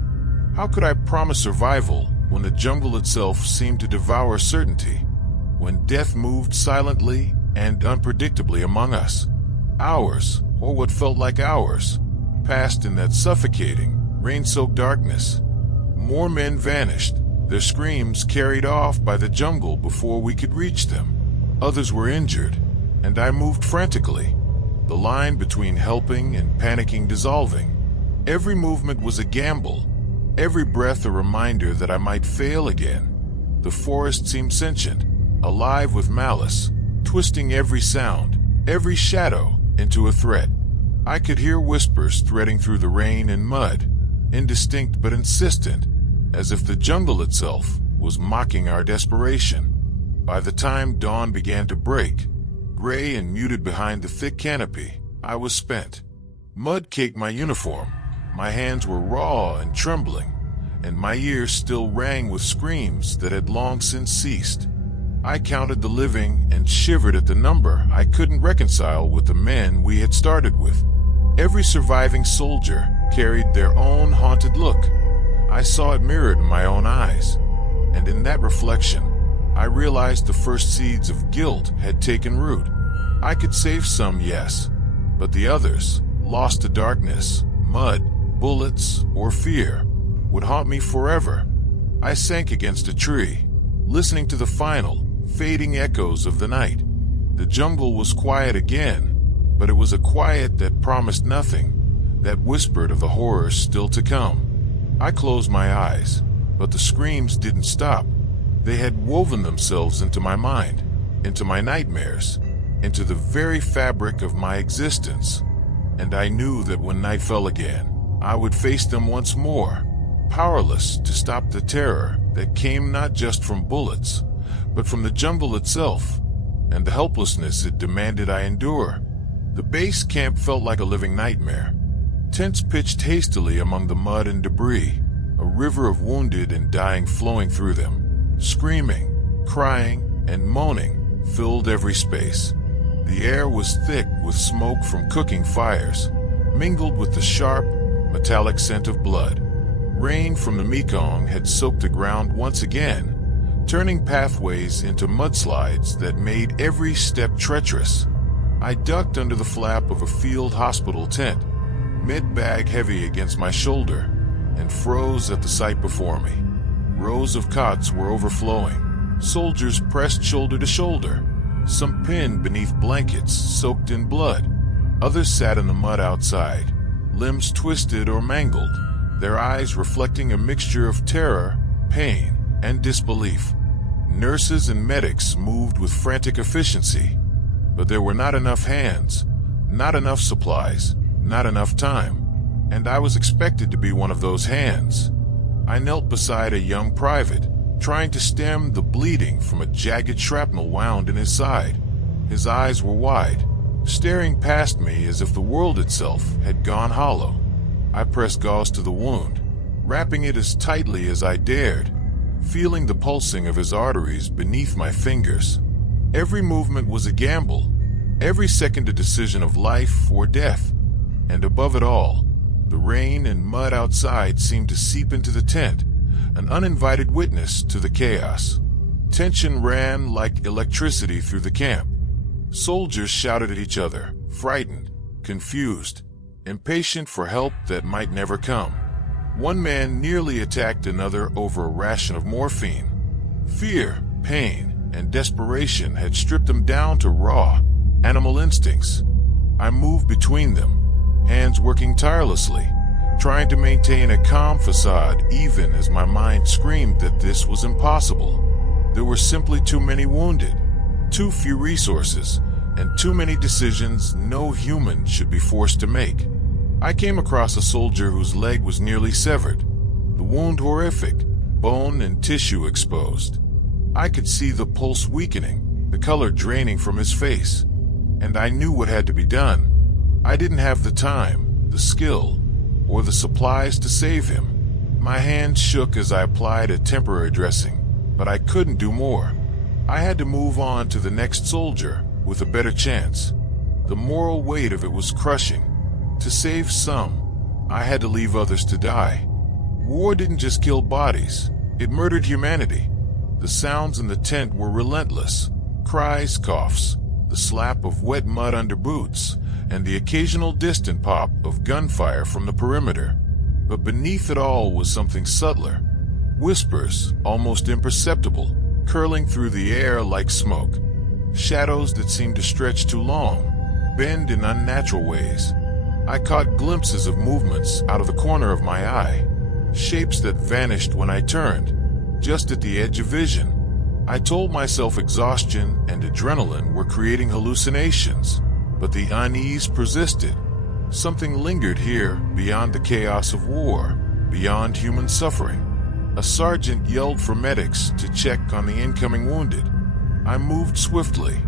How could I promise survival when the jungle itself seemed to devour certainty, when death moved silently and unpredictably among us? Hours, or what felt like hours, passed in that suffocating, rain-soaked darkness. More men vanished, their screams carried off by the jungle before we could reach them. Others were injured, and I moved frantically, the line between helping and panicking dissolving. Every movement was a gamble, every breath a reminder that I might fail again. The forest seemed sentient, alive with malice, twisting every sound, every shadow into a threat. I could hear whispers threading through the rain and mud, indistinct but insistent, as if the jungle itself was mocking our desperation. By the time dawn began to break, gray and muted behind the thick canopy, I was spent. Mud caked my uniform. My hands were raw and trembling, and my ears still rang with screams that had long since ceased. I counted the living and shivered at the number I couldn't reconcile with the men we had started with. Every surviving soldier carried their own haunted look. I saw it mirrored in my own eyes, and in that reflection, I realized the first seeds of guilt had taken root. I could save some, yes, but the others, lost to darkness, mud, bullets, or fear, would haunt me forever. I sank against a tree, listening to the final, fading echoes of the night. The jungle was quiet again, but it was a quiet that promised nothing, that whispered of the horrors still to come. I closed my eyes, but the screams didn't stop. They had woven themselves into my mind, into my nightmares. into the very fabric of my existence. And I knew that when night fell again, I would face them once more, powerless to stop the terror that came not just from bullets, but from the jungle itself, and the helplessness it demanded I endure. The base camp felt like a living nightmare. Tents pitched hastily among the mud and debris, a river of wounded and dying flowing through them. Screaming, crying, and moaning filled every space. The air was thick with smoke from cooking fires, mingled with the sharp, metallic scent of blood. Rain from the Mekong had soaked the ground once again, turning pathways into mudslides that made every step treacherous. I ducked under the flap of a field hospital tent, mid-bag heavy against my shoulder, and froze at the sight before me. Rows of cots were overflowing, soldiers pressed shoulder to shoulder, some pinned beneath blankets soaked in blood. Others sat in the mud outside, limbs twisted or mangled, their eyes reflecting a mixture of terror, pain, and disbelief. Nurses and medics moved with frantic efficiency, but there were not enough hands, not enough supplies, not enough time, and I was expected to be one of those hands. I knelt beside a young private, trying to stem the bleeding from a jagged shrapnel wound in his side. His eyes were wide, staring past me as if the world itself had gone hollow. I pressed gauze to the wound, wrapping it as tightly as I dared, feeling the pulsing of his arteries beneath my fingers. Every movement was a gamble, every second a decision of life or death. And above it all, the rain and mud outside seemed to seep into the tent, an uninvited witness to the chaos. Tension ran like electricity through the camp. Soldiers shouted at each other, frightened, confused, impatient for help that might never come. One man nearly attacked another over a ration of morphine. Fear, pain, and desperation had stripped them down to raw, animal instincts. I moved between them, hands working tirelessly, trying to maintain a calm facade even as my mind screamed that this was impossible. There were simply too many wounded, too few resources, and too many decisions no human should be forced to make. I came across a soldier whose leg was nearly severed, the wound horrific, bone and tissue exposed. I could see the pulse weakening, the color draining from his face, and I knew what had to be done. I didn't have the time, the skill, or the supplies to save him. My hands shook as I applied a temporary dressing, but I couldn't do more. I had to move on to the next soldier with a better chance. The moral weight of it was crushing. To save some, I had to leave others to die. War didn't just kill bodies, it murdered humanity. The sounds in the tent were relentless. Cries, coughs, the slap of wet mud under boots, and the occasional distant pop of gunfire from the perimeter. But beneath it all was something subtler. Whispers, almost imperceptible, curling through the air like smoke. Shadows that seemed to stretch too long, bend in unnatural ways. I caught glimpses of movements out of the corner of my eye, shapes that vanished when I turned, just at the edge of vision. I told myself exhaustion and adrenaline were creating hallucinations, but the unease persisted. Something lingered here beyond the chaos of war, beyond human suffering. A sergeant yelled for medics to check on the incoming wounded. I moved swiftly,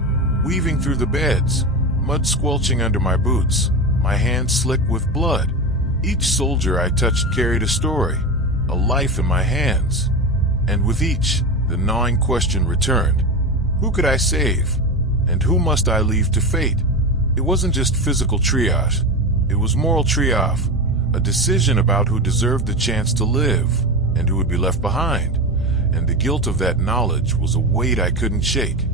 weaving through the beds, mud squelching under my boots, my hands slick with blood. Each soldier I touched carried a story, a life in my hands. And with each, the gnawing question returned. Who could I save? And who must I leave to fate? It wasn't just physical triage. It was moral triage, a decision about who deserved the chance to live and who would be left behind. And the guilt of that knowledge was a weight I couldn't shake.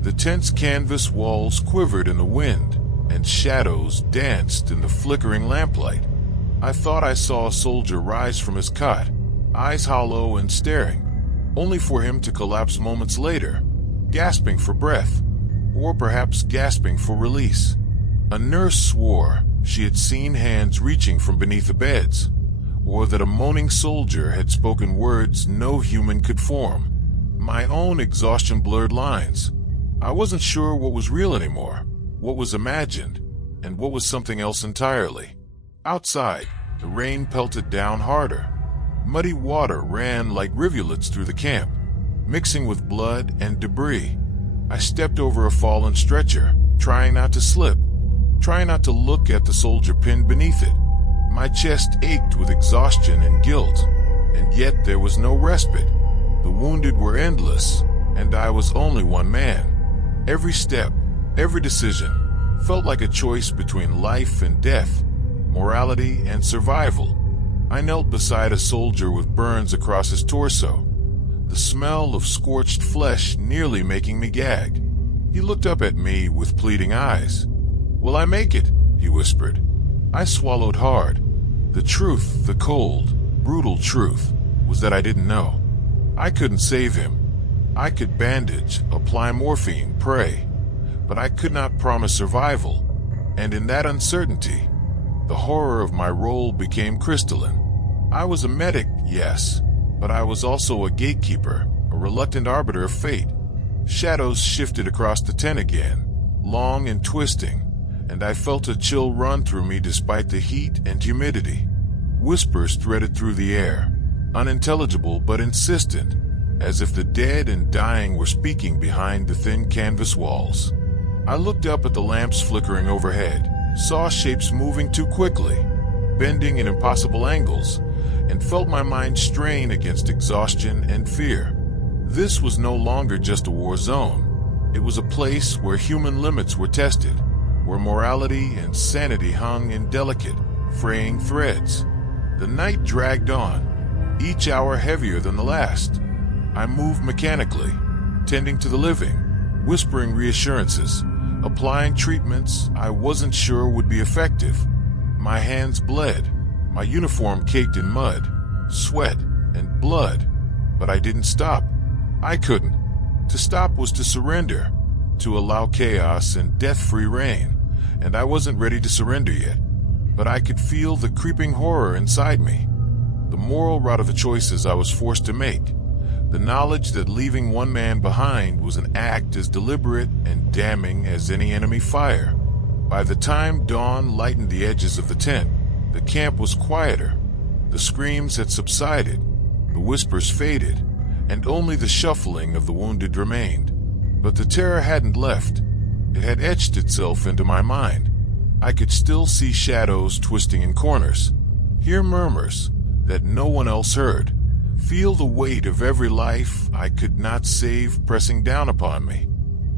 The tent's canvas walls quivered in the wind, and shadows danced in the flickering lamplight. I thought I saw a soldier rise from his cot, eyes hollow and staring, only for him to collapse moments later, gasping for breath, or perhaps gasping for release. A nurse swore she had seen hands reaching from beneath the beds, or that a moaning soldier had spoken words no human could form. My own exhaustion blurred lines. I wasn't sure what was real anymore, what was imagined, and what was something else entirely. Outside, the rain pelted down harder. Muddy water ran like rivulets through the camp, mixing with blood and debris. I stepped over a fallen stretcher, trying not to slip, trying not to look at the soldier pinned beneath it. My chest ached with exhaustion and guilt, and yet there was no respite. The wounded were endless, and I was only one man. Every step, every decision, felt like a choice between life and death, morality and survival. I knelt beside a soldier with burns across his torso, the smell of scorched flesh nearly making me gag. He looked up at me with pleading eyes. "Will I make it?" he whispered. I swallowed hard. The truth, the cold, brutal truth, was that I didn't know. I couldn't save him. I could bandage, apply morphine, pray, but I could not promise survival. And in that uncertainty, the horror of my role became crystalline. I was a medic, yes, but I was also a gatekeeper, a reluctant arbiter of fate. Shadows shifted across the tent again, long and twisting, and I felt a chill run through me despite the heat and humidity. Whispers threaded through the air, unintelligible but insistent, as if the dead and dying were speaking behind the thin canvas walls. I looked up at the lamps flickering overhead, saw shapes moving too quickly, bending in impossible angles, and felt my mind strain against exhaustion and fear. This was no longer just a war zone. It was a place where human limits were tested, where morality and sanity hung in delicate, fraying threads. The night dragged on, each hour heavier than the last. I moved mechanically, tending to the living, whispering reassurances, applying treatments I wasn't sure would be effective. My hands bled, my uniform caked in mud, sweat, and blood, but I didn't stop. I couldn't. To stop was to surrender, to allow chaos and death-free reign, and I wasn't ready to surrender yet. But I could feel the creeping horror inside me, the moral rot of the choices I was forced to make, the knowledge that leaving one man behind was an act as deliberate and damning as any enemy fire. By the time dawn lightened the edges of the tent, the camp was quieter. The screams had subsided, the whispers faded, and only the shuffling of the wounded remained. But the terror hadn't left. It had etched itself into my mind. I could still see shadows twisting in corners, hear murmurs that no one else heard, feel the weight of every life I could not save pressing down upon me.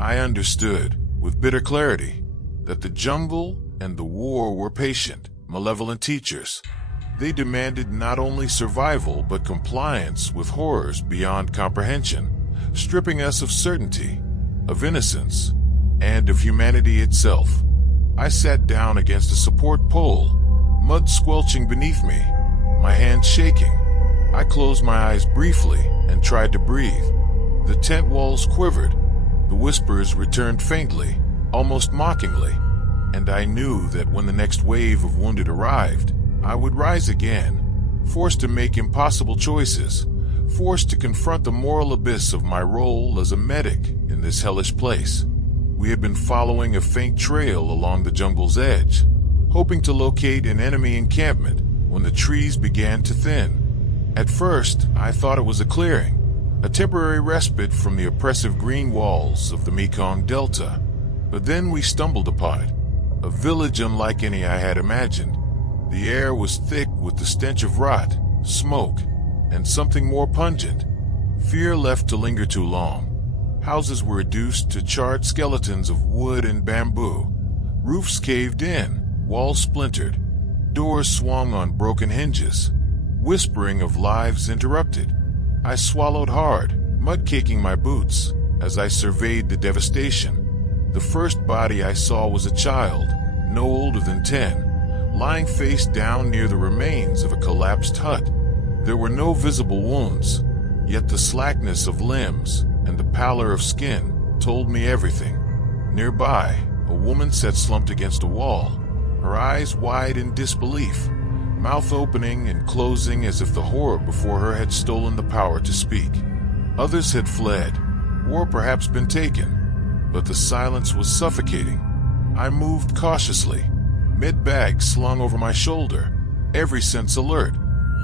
I understood, with bitter clarity, that the jungle and the war were patient, malevolent teachers. They demanded not only survival but compliance with horrors beyond comprehension, stripping us of certainty, of innocence, and of humanity itself. I sat down against a support pole, mud squelching beneath me, my hands shaking. I closed my eyes briefly and tried to breathe. The tent walls quivered. The whispers returned faintly, almost mockingly, and I knew that when the next wave of wounded arrived, I would rise again, forced to make impossible choices, forced to confront the moral abyss of my role as a medic in this hellish place. We had been following a faint trail along the jungle's edge, hoping to locate an enemy encampment when the trees began to thin. At first, I thought it was a clearing, a temporary respite from the oppressive green walls of the Mekong Delta. But then we stumbled upon it, a village unlike any I had imagined. The air was thick with the stench of rot, smoke, and something more pungent, fear left to linger too long. Houses were reduced to charred skeletons of wood and bamboo. Roofs caved in, walls splintered, doors swung on broken hinges. Whispering of lives interrupted. I swallowed hard, mud caking my boots, as I surveyed the devastation. The first body I saw was a child, no older than 10, lying face down near the remains of a collapsed hut. There were no visible wounds, yet the slackness of limbs and the pallor of skin told me everything. Nearby, a woman sat slumped against a wall, her eyes wide in disbelief, mouth opening and closing as if the horror before her had stolen the power to speak. Others had fled, or perhaps been taken. but the silence was suffocating. I moved cautiously, mid-bag slung over my shoulder, every sense alert.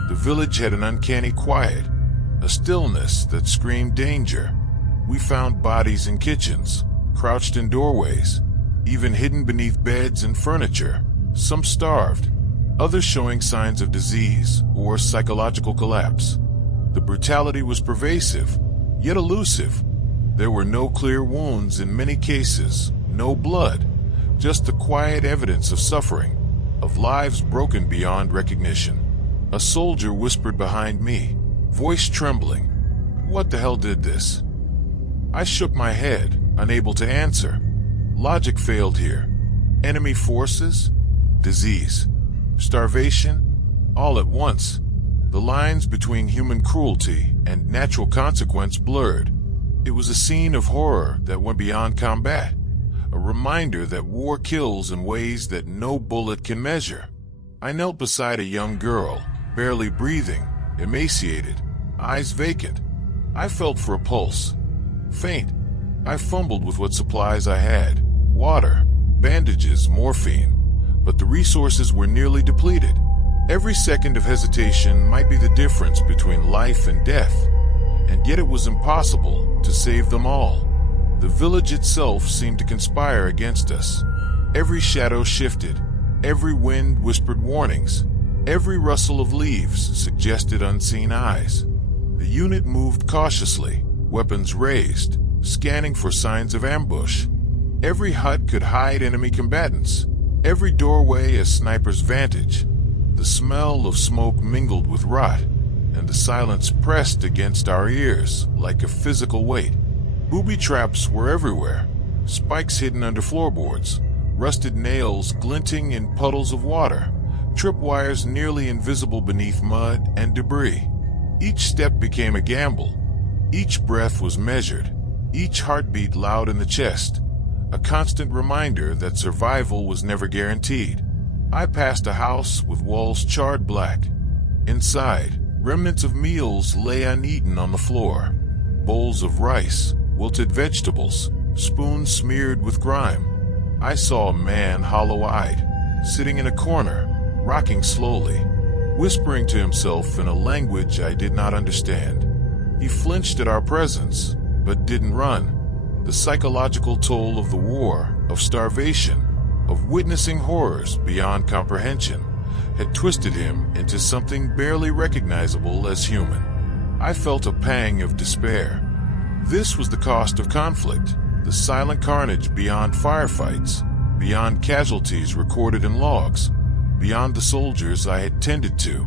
The village had an uncanny quiet, a stillness that screamed danger. We found bodies in kitchens, crouched in doorways, even hidden beneath beds and furniture, some starved, others showing signs of disease or psychological collapse. The brutality was pervasive, yet elusive. There were no clear wounds in many cases, no blood, just the quiet evidence of suffering, of lives broken beyond recognition. A soldier whispered behind me, voice trembling. What the hell did this? I shook my head, unable to answer. Logic failed here. Enemy forces? Disease? Starvation? All at once. The lines between human cruelty and natural consequence blurred. It was a scene of horror that went beyond combat, a reminder that war kills in ways that no bullet can measure. I knelt beside a young girl, barely breathing, emaciated, eyes vacant. I felt for a pulse. Faint. I fumbled with what supplies I had. Water, bandages, morphine. But the resources were nearly depleted. Every second of hesitation might be the difference between life and death. And yet it was impossible to save them all. The village itself seemed to conspire against us. Every shadow shifted. Every wind whispered warnings. Every rustle of leaves suggested unseen eyes. The unit moved cautiously, weapons raised, scanning for signs of ambush. Every hut could hide enemy combatants, every doorway a sniper's vantage. The smell of smoke mingled with rot, and the silence pressed against our ears like a physical weight. Booby traps were everywhere, spikes hidden under floorboards, rusted nails glinting in puddles of water, tripwires nearly invisible beneath mud and debris. Each step became a gamble. Each breath was measured, each heartbeat loud in the chest, a constant reminder that survival was never guaranteed. I passed a house with walls charred black. Inside, remnants of meals lay uneaten on the floor. Bowls of rice, wilted vegetables, spoons smeared with grime. I saw a man hollow-eyed, sitting in a corner, rocking slowly, whispering to himself in a language I did not understand. He flinched at our presence, but didn't run. The psychological toll of the war, of starvation, of witnessing horrors beyond comprehension, had twisted him into something barely recognizable as human. I felt a pang of despair. This was the cost of conflict, the silent carnage beyond firefights, beyond casualties recorded in logs, beyond the soldiers I had tended to.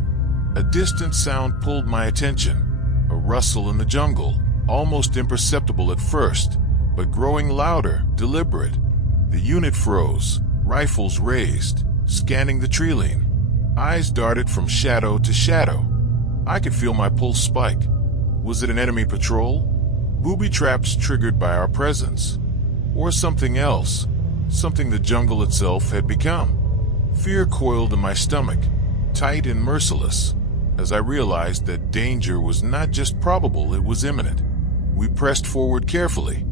A distant sound pulled my attention, a rustle in the jungle, almost imperceptible at first, but growing louder, deliberate. The unit froze, rifles raised, scanning the tree-line. Eyes darted from shadow to shadow. I could feel my pulse spike. Was it an enemy patrol? Booby traps triggered by our presence? Or something else, something the jungle itself had become? Fear coiled in my stomach, tight and merciless, as I realized that danger was not just probable, it was imminent. We pressed forward carefully,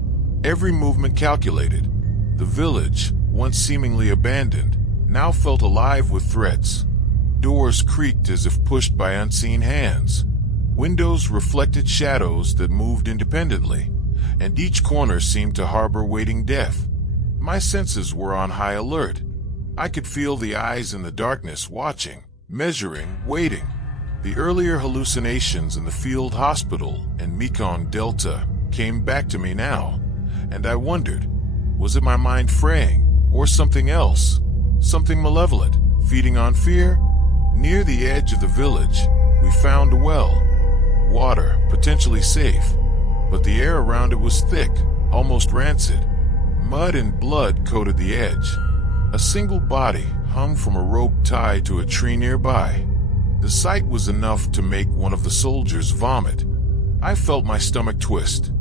every movement calculated. The village, once seemingly abandoned, now felt alive with threats. Doors creaked as if pushed by unseen hands. Windows reflected shadows that moved independently, and each corner seemed to harbor waiting death. My senses were on high alert. I could feel the eyes in the darkness watching, measuring, waiting. The earlier hallucinations in the field hospital and Mekong Delta came back to me now, and I wondered, was it my mind fraying, or something else, something malevolent, feeding on fear? Near the edge of the village, we found a well. Water, potentially safe, but the air around it was thick, almost rancid. Mud and blood coated the edge. A single body hung from a rope tied to a tree nearby. The sight was enough to make one of the soldiers vomit. I felt my stomach twist.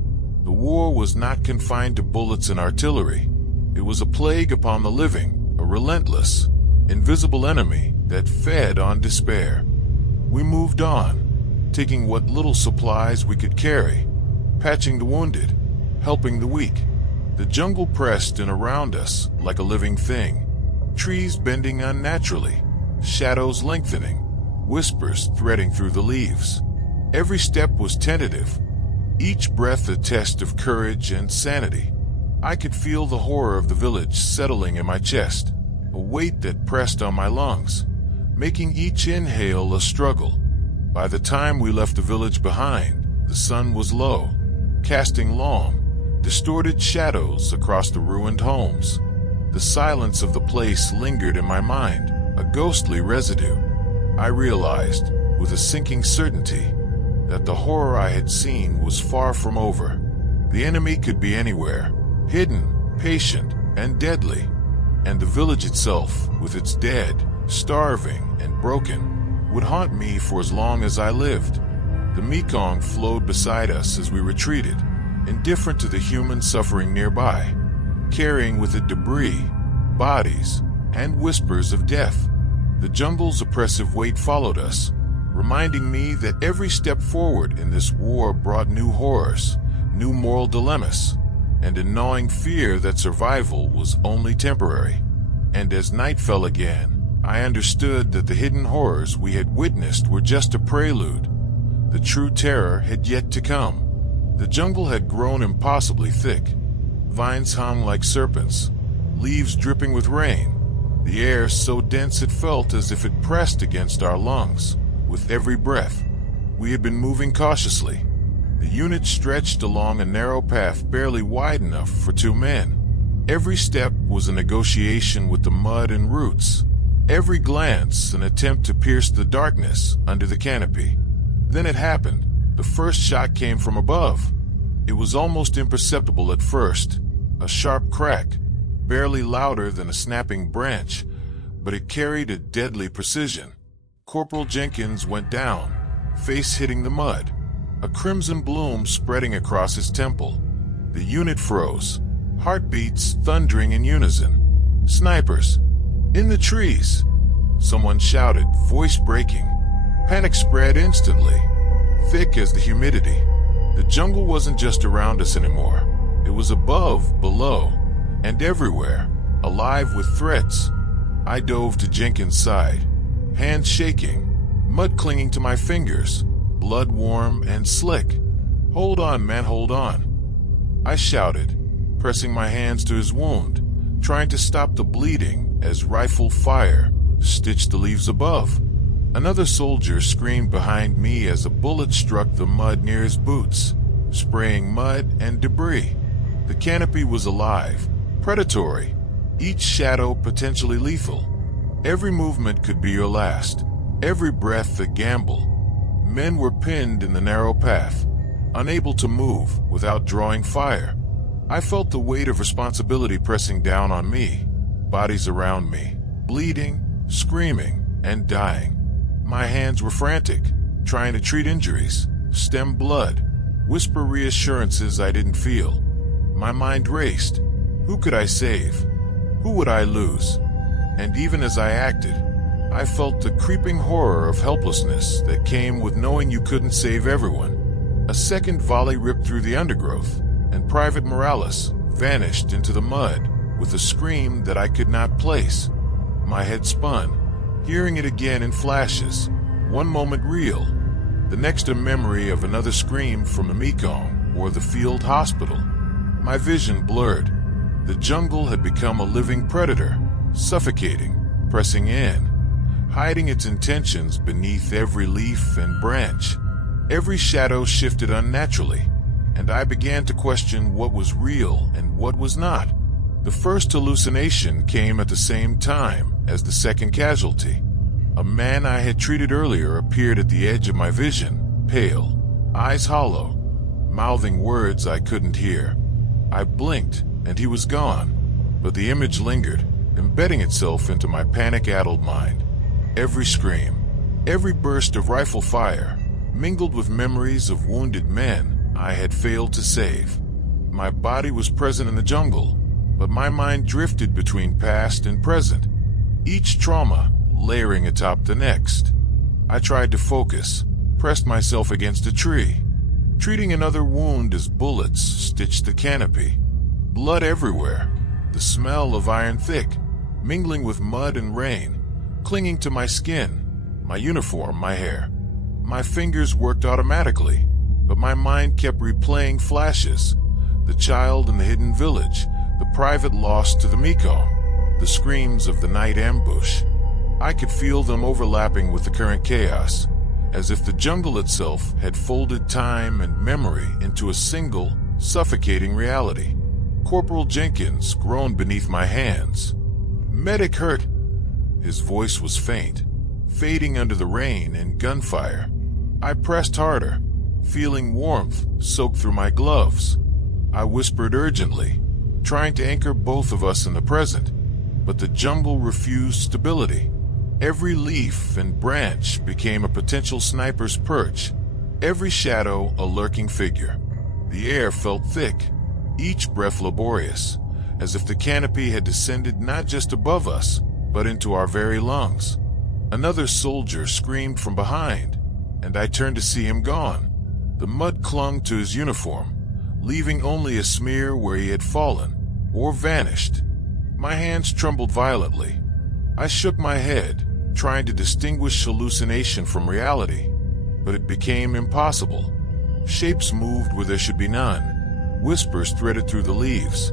The war was not confined to bullets and artillery. It was a plague upon the living, a relentless, invisible enemy that fed on despair. We moved on, taking what little supplies we could carry, patching the wounded, helping the weak. The jungle pressed in around us like a living thing. Trees bending unnaturally, shadows lengthening, whispers threading through the leaves. Every step was tentative, each breath a test of courage and sanity. I could feel the horror of the village settling in my chest, a weight that pressed on my lungs, making each inhale a struggle. By the time we left the village behind, the sun was low, casting long, distorted shadows across the ruined homes. The silence of the place lingered in my mind, a ghostly residue. I realized, with a sinking certainty, that the horror I had seen was far from over. The enemy could be anywhere, hidden, patient, and deadly. And the village itself, with its dead, starving, and broken, would haunt me for as long as I lived. The Mekong flowed beside us as we retreated, indifferent to the human suffering nearby, carrying with it debris, bodies, and whispers of death. The jungle's oppressive weight followed us, reminding me that every step forward in this war brought new horrors, new moral dilemmas, and a gnawing fear that survival was only temporary. And as night fell again, I understood that the hidden horrors we had witnessed were just a prelude. The true terror had yet to come. The jungle had grown impossibly thick. Vines hung like serpents, leaves dripping with rain, the air so dense it felt as if it pressed against our lungs. With every breath, we had been moving cautiously. The unit stretched along a narrow path barely wide enough for two men. Every step was a negotiation with the mud and roots. Every glance an attempt to pierce the darkness under the canopy. Then it happened. The first shot came from above. It was almost imperceptible at first, a sharp crack, barely louder than a snapping branch, but it carried a deadly precision. Corporal Jenkins went down, face hitting the mud, a crimson bloom spreading across his temple. The unit froze, heartbeats thundering in unison. Snipers! In the trees! Someone shouted, voice breaking. Panic spread instantly, thick as the humidity. The jungle wasn't just around us anymore. It was above, below, and everywhere, alive with threats. I dove to Jenkins' side, hands shaking, mud clinging to my fingers, blood warm and slick. Hold on, man, hold on. I shouted, pressing my hands to his wound, trying to stop the bleeding as rifle fire stitched the leaves above. Another soldier screamed behind me as a bullet struck the mud near his boots, spraying mud and debris. The canopy was alive, predatory, each shadow potentially lethal. Every movement could be your last, every breath a gamble. Men were pinned in the narrow path, unable to move without drawing fire. I felt the weight of responsibility pressing down on me, bodies around me, bleeding, screaming, and dying. My hands were frantic, trying to treat injuries, stem blood, whisper reassurances I didn't feel. My mind raced. Who could I save? Who would I lose? And even as I acted, I felt the creeping horror of helplessness that came with knowing you couldn't save everyone. A second volley ripped through the undergrowth, and Private Morales vanished into the mud with a scream that I could not place. My head spun, hearing it again in flashes, one moment real, the next a memory of another scream from the Mekong or the field hospital. My vision blurred. The jungle had become a living predator, suffocating, pressing in, hiding its intentions beneath every leaf and branch. Every shadow shifted unnaturally, and I began to question what was real and what was not. The first hallucination came at the same time as the second casualty. A man I had treated earlier appeared at the edge of my vision, pale, eyes hollow, mouthing words I couldn't hear. I blinked, and he was gone, but the image lingered, embedding itself into my panic-addled mind. Every scream, every burst of rifle fire, mingled with memories of wounded men I had failed to save. My body was present in the jungle, but my mind drifted between past and present, each trauma layering atop the next. I tried to focus, pressed myself against a tree, treating another wound as bullets stitched the canopy. Blood everywhere, the smell of iron thick, mingling with mud and rain, clinging to my skin, my uniform, my hair. My fingers worked automatically, but my mind kept replaying flashes. The child in the hidden village, the private lost to the Mekong, the screams of the night ambush. I could feel them overlapping with the current chaos, as if the jungle itself had folded time and memory into a single, suffocating reality. Corporal Jenkins groaned beneath my hands. "Medic hurt." His voice was faint, fading under the rain and gunfire. I pressed harder, feeling warmth soak through my gloves. I whispered urgently, trying to anchor both of us in the present, but the jungle refused stability. Every leaf and branch became a potential sniper's perch, every shadow a lurking figure. The air felt thick, each breath laborious, as if the canopy had descended not just above us, but into our very lungs. Another soldier screamed from behind, and I turned to see him gone. The mud clung to his uniform, leaving only a smear where he had fallen, or vanished. My hands trembled violently. I shook my head, trying to distinguish hallucination from reality, but it became impossible. Shapes moved where there should be none. Whispers threaded through the leaves.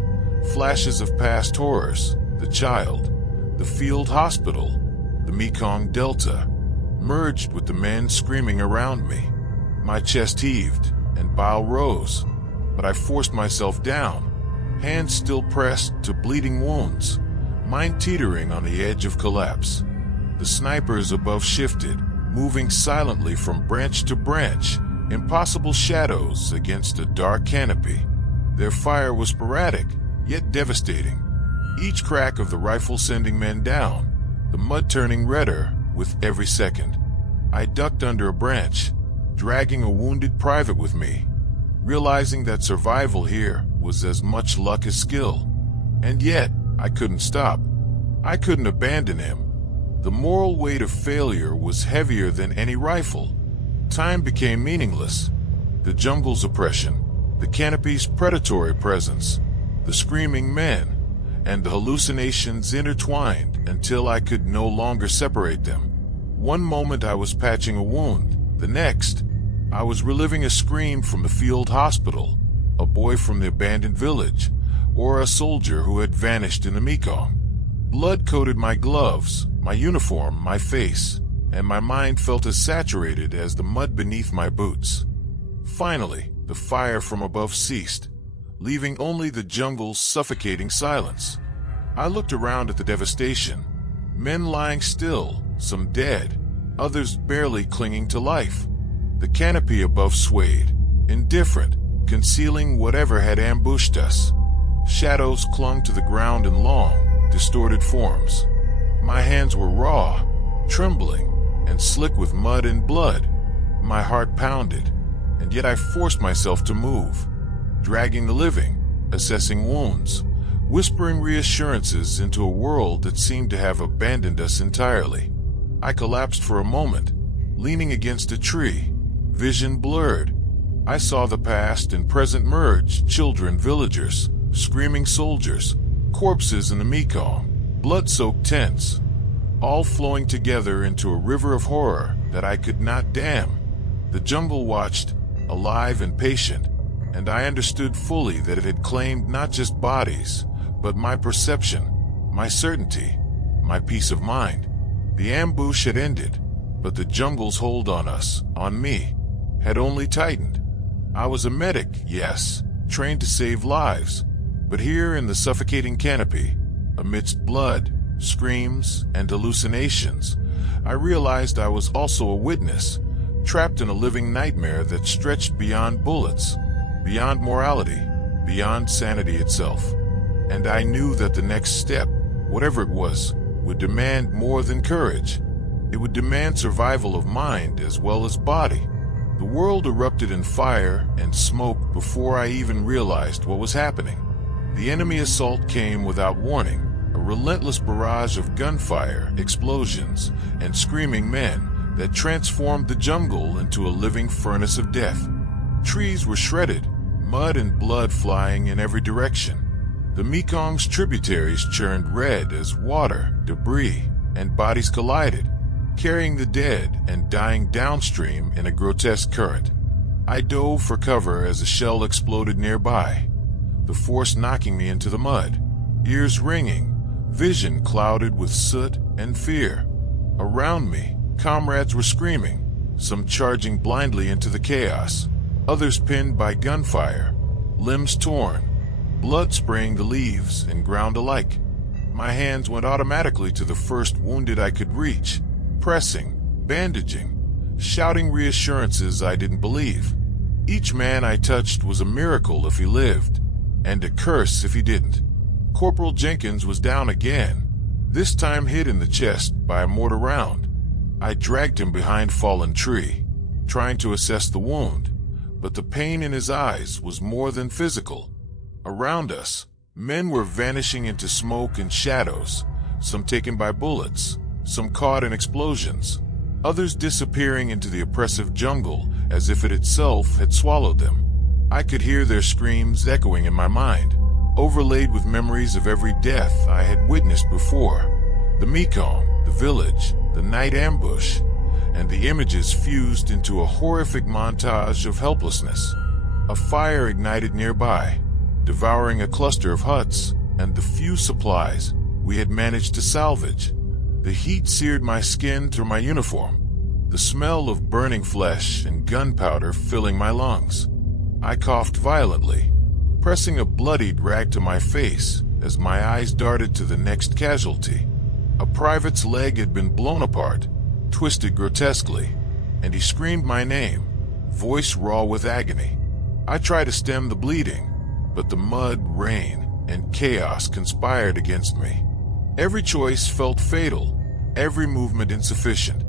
Flashes of past horrors, the child, the field hospital, the Mekong Delta, merged with the men screaming around me. My chest heaved and bile rose, but I forced myself down, hands still pressed to bleeding wounds, mind teetering on the edge of collapse. The snipers above shifted, moving silently from branch to branch, impossible shadows against a dark canopy. Their fire was sporadic, yet devastating. Each crack of the rifle sending men down, the mud turning redder with every second. I ducked under a branch, dragging a wounded private with me, realizing that survival here was as much luck as skill. And yet, I couldn't stop. I couldn't abandon him. The moral weight of failure was heavier than any rifle. Time became meaningless. The jungle's oppression, the canopy's predatory presence, the screaming men, and the hallucinations intertwined until I could no longer separate them. One moment I was patching a wound, the next, I was reliving a scream from the field hospital, a boy from the abandoned village, or a soldier who had vanished in the Mekong. Blood coated my gloves, my uniform, my face, and my mind felt as saturated as the mud beneath my boots. Finally, the fire from above ceased, leaving only the jungle's suffocating silence. I looked around at the devastation, men lying still, some dead, others barely clinging to life. The canopy above swayed, indifferent, concealing whatever had ambushed us. Shadows clung to the ground in long, distorted forms. My hands were raw, trembling, and slick with mud and blood. My heart pounded, and yet I forced myself to move, dragging the living, assessing wounds, whispering reassurances into a world that seemed to have abandoned us entirely. I collapsed for a moment, leaning against a tree, vision blurred. I saw the past and present merge, children, villagers, screaming soldiers, corpses in the Mekong, blood-soaked tents, all flowing together into a river of horror that I could not dam. The jungle watched, alive and patient, and I understood fully that it had claimed not just bodies, but my perception, my certainty, my peace of mind. The ambush had ended, but the jungle's hold on us, on me, had only tightened. I was a medic, yes, trained to save lives, but here in the suffocating canopy, amidst blood, screams, and hallucinations, I realized I was also a witness, trapped in a living nightmare that stretched beyond bullets, beyond morality, beyond sanity itself. And I knew that the next step, whatever it was, would demand more than courage. It would demand survival of mind as well as body. The world erupted in fire and smoke before I even realized what was happening. The enemy assault came without warning, a relentless barrage of gunfire, explosions, and screaming men that transformed the jungle into a living furnace of death. Trees were shredded, mud and blood flying in every direction. The Mekong's tributaries churned red as water, debris, and bodies collided, carrying the dead and dying downstream in a grotesque current. I dove for cover as a shell exploded nearby, the force knocking me into the mud, ears ringing, vision clouded with soot and fear. Around me, comrades were screaming, some charging blindly into the chaos, others pinned by gunfire, limbs torn, blood spraying the leaves and ground alike. My hands went automatically to the first wounded I could reach, pressing, bandaging, shouting reassurances I didn't believe. Each man I touched was a miracle if he lived, and a curse if he didn't. Corporal Jenkins was down again, this time hit in the chest by a mortar round. I dragged him behind fallen tree, trying to assess the wound, but the pain in his eyes was more than physical. Around us, men were vanishing into smoke and shadows, some taken by bullets, some caught in explosions, others disappearing into the oppressive jungle as if it itself had swallowed them. I could hear their screams echoing in my mind, overlaid with memories of every death I had witnessed before. The Mekong, the village, the night ambush, and the images fused into a horrific montage of helplessness. A fire ignited nearby, devouring a cluster of huts and the few supplies we had managed to salvage. The heat seared my skin through my uniform, the smell of burning flesh and gunpowder filling my lungs. I coughed violently, pressing a bloodied rag to my face as my eyes darted to the next casualty. A private's leg had been blown apart, twisted grotesquely, and he screamed my name, voice raw with agony. I tried to stem the bleeding, but the mud, rain, and chaos conspired against me. Every choice felt fatal, every movement insufficient.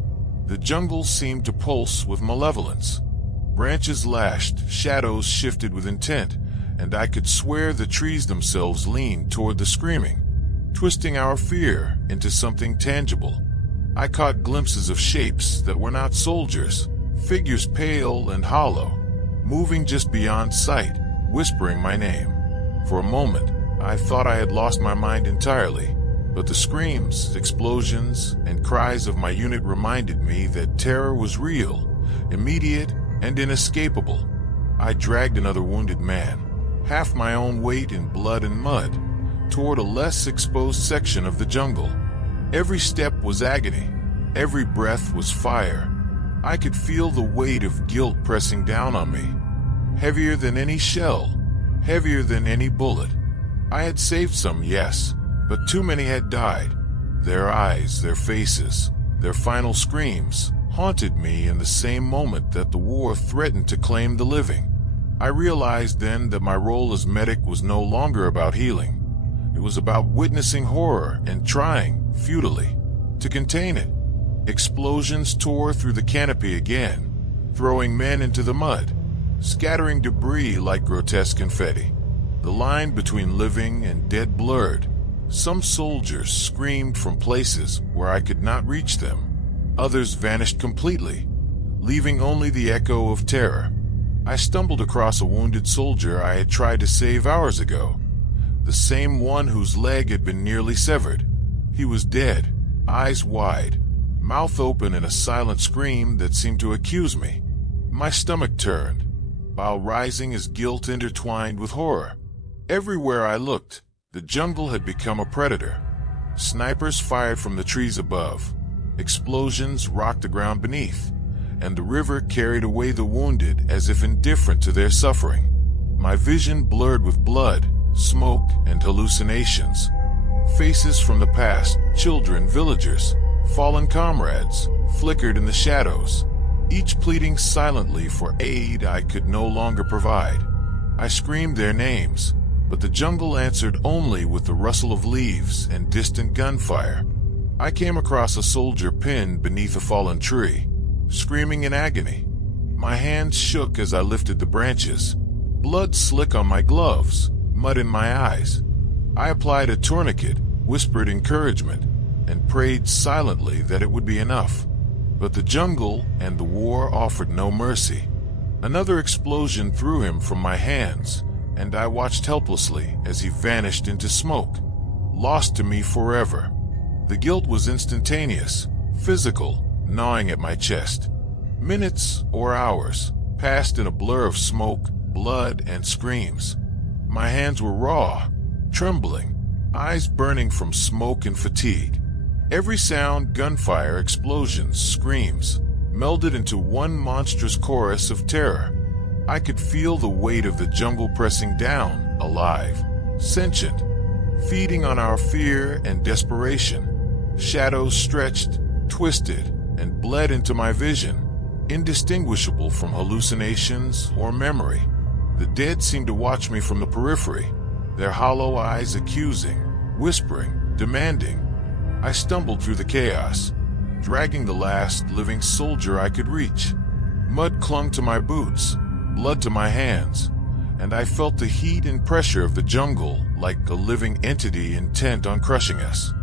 The jungle seemed to pulse with malevolence. Branches lashed, shadows shifted with intent, and I could swear the trees themselves leaned toward the screaming, twisting our fear into something tangible. I caught glimpses of shapes that were not soldiers, figures pale and hollow, moving just beyond sight, whispering my name. For a moment, I thought I had lost my mind entirely, but the screams, explosions, and cries of my unit reminded me that terror was real, immediate, and inescapable. I dragged another wounded man, half my own weight in blood and mud, toward a less exposed section of the jungle. Every step was agony, every breath was fire. I could feel the weight of guilt pressing down on me, heavier than any shell, heavier than any bullet. I had saved some, yes, but too many had died. Their eyes, their faces, their final screams haunted me in the same moment that the war threatened to claim the living. I realized then that my role as medic was no longer about healing. It was about witnessing horror and trying, futilely, to contain it. Explosions tore through the canopy again, throwing men into the mud, scattering debris like grotesque confetti. The line between living and dead blurred. Some soldiers screamed from places where I could not reach them. Others vanished completely, leaving only the echo of terror. I stumbled across a wounded soldier I had tried to save hours ago, the same one whose leg had been nearly severed. He was dead, eyes wide, mouth open in a silent scream that seemed to accuse me. My stomach turned, while rising as guilt intertwined with horror. Everywhere I looked, the jungle had become a predator. Snipers fired from the trees above. Explosions rocked the ground beneath, and the river carried away the wounded as if indifferent to their suffering. My vision blurred with blood, smoke, and hallucinations. Faces from the past, children, villagers, fallen comrades, flickered in the shadows, each pleading silently for aid I could no longer provide. I screamed their names, but the jungle answered only with the rustle of leaves and distant gunfire. I came across a soldier pinned beneath a fallen tree, screaming in agony. My hands shook as I lifted the branches, blood slick on my gloves, mud in my eyes. I applied a tourniquet, whispered encouragement, and prayed silently that it would be enough. But the jungle and the war offered no mercy. Another explosion threw him from my hands, and I watched helplessly as he vanished into smoke, lost to me forever. The guilt was instantaneous, physical, gnawing at my chest. Minutes or hours passed in a blur of smoke, blood, and screams. My hands were raw, trembling, eyes burning from smoke and fatigue. Every sound, gunfire, explosions, screams, melded into one monstrous chorus of terror. I could feel the weight of the jungle pressing down, alive, sentient, feeding on our fear and desperation. Shadows stretched, twisted, and bled into my vision, indistinguishable from hallucinations or memory. The dead seemed to watch me from the periphery, their hollow eyes accusing, whispering, demanding. I stumbled through the chaos, dragging the last living soldier I could reach. Mud clung to my boots, blood to my hands, and I felt the heat and pressure of the jungle like a living entity intent on crushing us.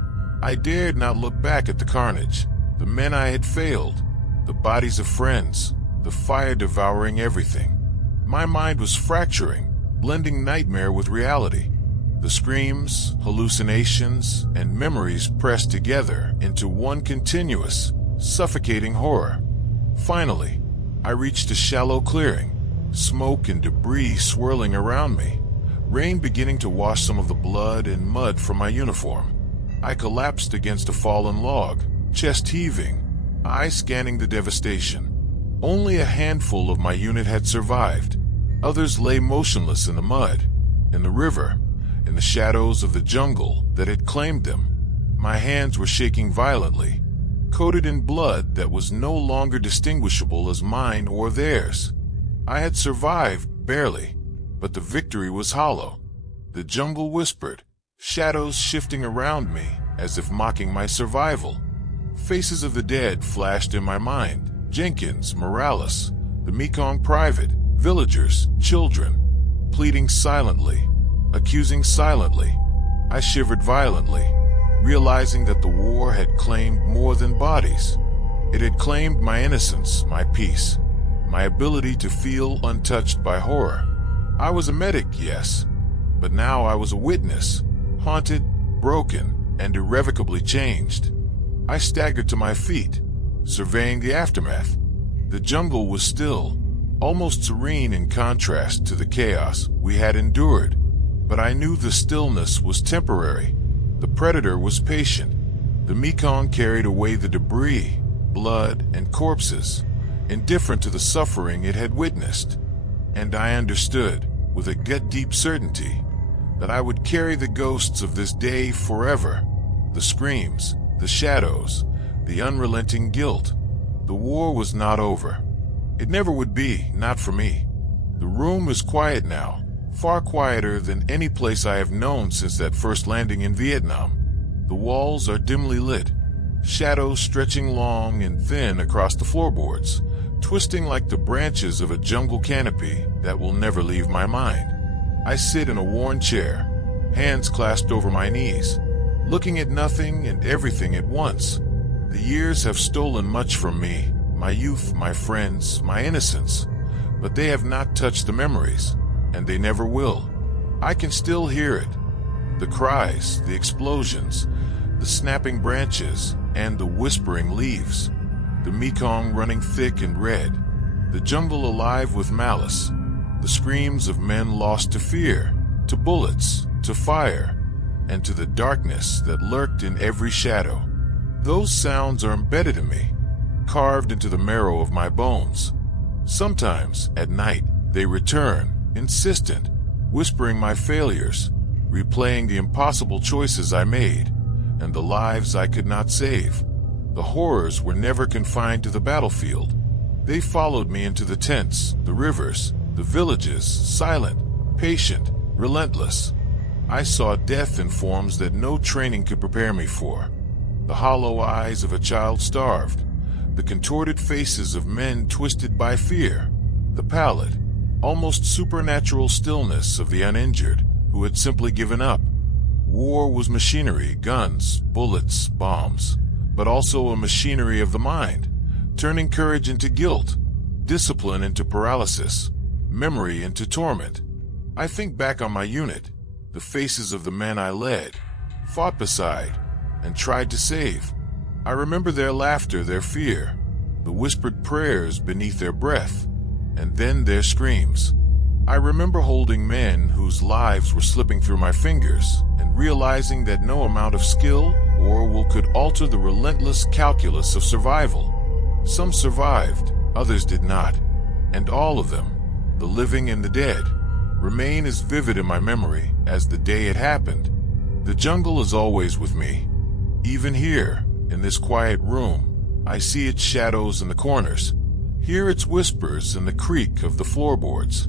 I dared not look back at the carnage, the men I had failed, the bodies of friends, the fire devouring everything. My mind was fracturing, blending nightmare with reality. The screams, hallucinations, and memories pressed together into one continuous, suffocating horror. Finally, I reached a shallow clearing, smoke and debris swirling around me, rain beginning to wash some of the blood and mud from my uniform. I collapsed against a fallen log, chest heaving, eyes scanning the devastation. Only a handful of my unit had survived. Others lay motionless in the mud, in the river, in the shadows of the jungle that had claimed them. My hands were shaking violently, coated in blood that was no longer distinguishable as mine or theirs. I had survived, barely, but the victory was hollow. The jungle whispered, shadows shifting around me as if mocking my survival. Faces of the dead flashed in my mind. Jenkins, Morales, the Mekong private, villagers, children, pleading silently, accusing silently. I shivered violently, realizing that the war had claimed more than bodies. It had claimed my innocence, my peace, my ability to feel untouched by horror. I was a medic, yes, but now I was a witness, haunted, broken, and irrevocably changed. I staggered to my feet, surveying the aftermath. The jungle was still, almost serene in contrast to the chaos we had endured, but I knew the stillness was temporary. The predator was patient. The Mekong carried away the debris, blood, and corpses, indifferent to the suffering it had witnessed. And I understood, with a gut-deep certainty, that I would carry the ghosts of this day forever. The screams, the shadows, the unrelenting guilt. The war was not over. It never would be, not for me. The room is quiet now, far quieter than any place I have known since that first landing in Vietnam. The walls are dimly lit, shadows stretching long and thin across the floorboards, twisting like the branches of a jungle canopy that will never leave my mind. I sit in a worn chair, hands clasped over my knees, looking at nothing and everything at once. The years have stolen much from me, my youth, my friends, my innocence, but they have not touched the memories, and they never will. I can still hear it. The cries, the explosions, the snapping branches, and the whispering leaves. The Mekong running thick and red, the jungle alive with malice, the screams of men lost to fear, to bullets, to fire, and to the darkness that lurked in every shadow. Those sounds are embedded in me, carved into the marrow of my bones. Sometimes, at night, they return, insistent, whispering my failures, replaying the impossible choices I made, and the lives I could not save. The horrors were never confined to the battlefield. They followed me into the tents, the rivers, the villages, silent, patient, relentless. I saw death in forms that no training could prepare me for. The hollow eyes of a child starved, the contorted faces of men twisted by fear, the pallid, almost supernatural stillness of the uninjured who had simply given up. War was machinery, guns, bullets, bombs, but also a machinery of the mind, turning courage into guilt, discipline into paralysis, memory into torment. I think back on my unit, the faces of the men I led, fought beside, and tried to save. I remember their laughter, their fear, the whispered prayers beneath their breath, and then their screams. I remember holding men whose lives were slipping through my fingers and realizing that no amount of skill or will could alter the relentless calculus of survival. Some survived, others did not, and all of them, the living and the dead, remain as vivid in my memory as the day it happened. The jungle is always with me. Even here, in this quiet room, I see its shadows in the corners, hear its whispers and the creak of the floorboards,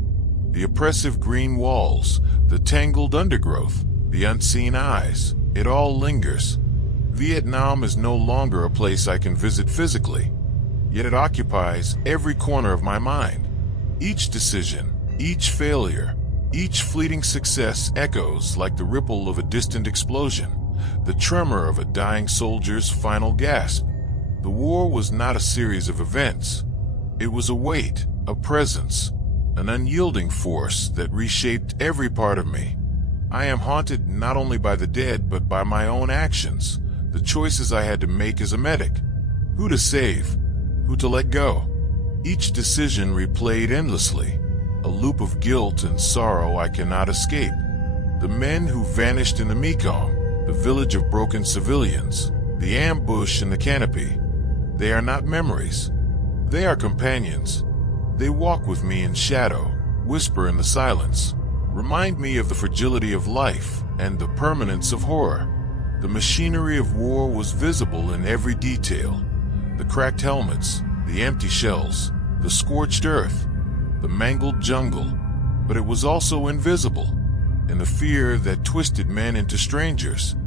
the oppressive green walls, the tangled undergrowth, the unseen eyes. It all lingers. Vietnam is no longer a place I can visit physically, yet it occupies every corner of my mind. Each decision, each failure, each fleeting success echoes like the ripple of a distant explosion, the tremor of a dying soldier's final gasp. The war was not a series of events. It was a weight, a presence, an unyielding force that reshaped every part of me. I am haunted not only by the dead but by my own actions, the choices I had to make as a medic. Who to save, who to let go. Each decision replayed endlessly, a loop of guilt and sorrow I cannot escape. The men who vanished in the Mekong, the village of broken civilians, the ambush in the canopy, they are not memories. They are companions. They walk with me in shadow, whisper in the silence, remind me of the fragility of life and the permanence of horror. The machinery of war was visible in every detail. The cracked helmets, the empty shells, the scorched earth, the mangled jungle, but it was also invisible, in the fear that twisted men into strangers,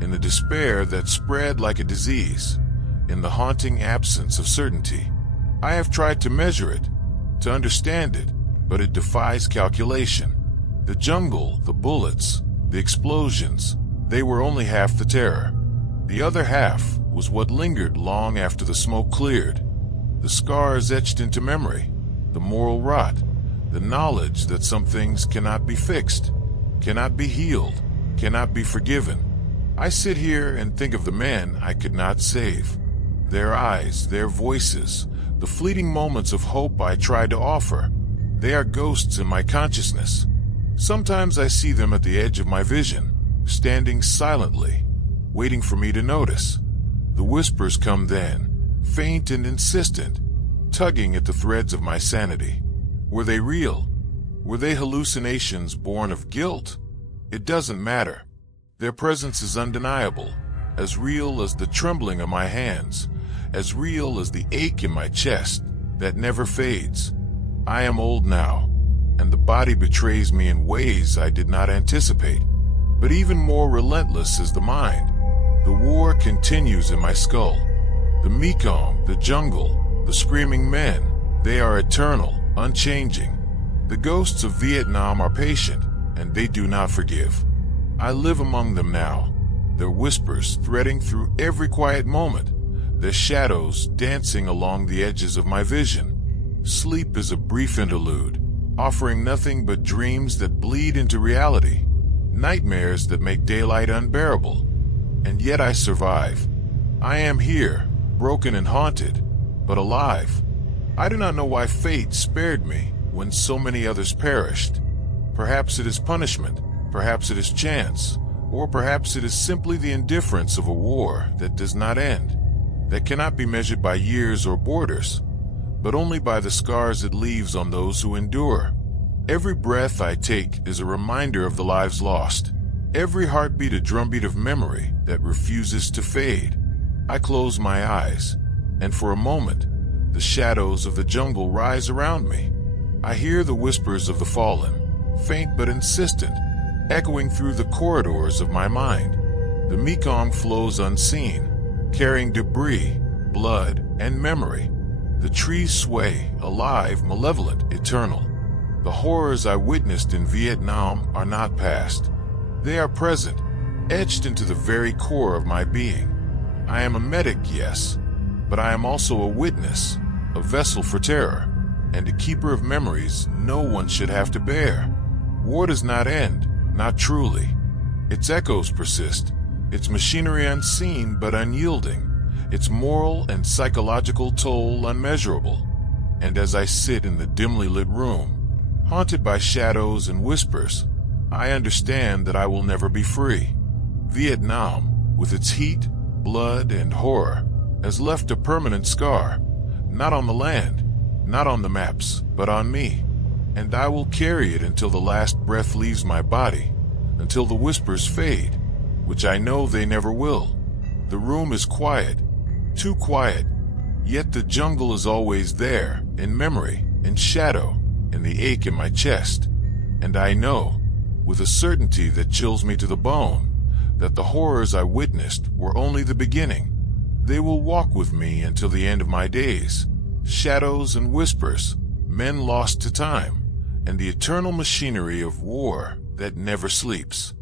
in the despair that spread like a disease, in the haunting absence of certainty. I have tried to measure it, to understand it, but it defies calculation. The jungle, the bullets, the explosions, they were only half the terror. The other half was what lingered long after the smoke cleared. The scars etched into memory, the moral rot, the knowledge that some things cannot be fixed, cannot be healed, cannot be forgiven. I sit here and think of the men I could not save. Their eyes, their voices, the fleeting moments of hope I tried to offer. They are ghosts in my consciousness. Sometimes I see them at the edge of my vision, standing silently, waiting for me to notice. The whispers come then, faint and insistent, tugging at the threads of my sanity. Were they real? Were they hallucinations born of guilt? It doesn't matter. Their presence is undeniable, as real as the trembling of my hands, as real as the ache in my chest that never fades. I am old now, and the body betrays me in ways I did not anticipate. But even more relentless is the mind. The war continues in my skull. The Mekong, the jungle, the screaming men, they are eternal, unchanging. The ghosts of Vietnam are patient, and they do not forgive. I live among them now, their whispers threading through every quiet moment, their shadows dancing along the edges of my vision. Sleep is a brief interlude, offering nothing but dreams that bleed into reality, nightmares that make daylight unbearable. And yet I survive. I am here, broken and haunted, but alive. I do not know why fate spared me when so many others perished. Perhaps it is punishment, perhaps it is chance, or perhaps it is simply the indifference of a war that does not end, that cannot be measured by years or borders, but only by the scars it leaves on those who endure. Every breath I take is a reminder of the lives lost. Every heartbeat a drumbeat of memory that refuses to fade. I close my eyes, and for a moment, the shadows of the jungle rise around me. I hear the whispers of the fallen, faint but insistent, echoing through the corridors of my mind. The Mekong flows unseen, carrying debris, blood, and memory. The trees sway, alive, malevolent, eternal. The horrors I witnessed in Vietnam are not past. They are present, etched into the very core of my being. I am a medic, yes, but I am also a witness, a vessel for terror, and a keeper of memories no one should have to bear. War does not end, not truly. Its echoes persist, its machinery unseen but unyielding, its moral and psychological toll unmeasurable. And as I sit in the dimly lit room, haunted by shadows and whispers, I understand that I will never be free. Vietnam, with its heat, blood, and horror, has left a permanent scar, not on the land, not on the maps, but on me. And I will carry it until the last breath leaves my body, until the whispers fade, which I know they never will. The room is quiet, too quiet, yet the jungle is always there, in memory, in shadow, in the ache in my chest. And I know, with a certainty that chills me to the bone, that the horrors I witnessed were only the beginning. They will walk with me until the end of my days. Shadows and whispers, men lost to time, and the eternal machinery of war that never sleeps.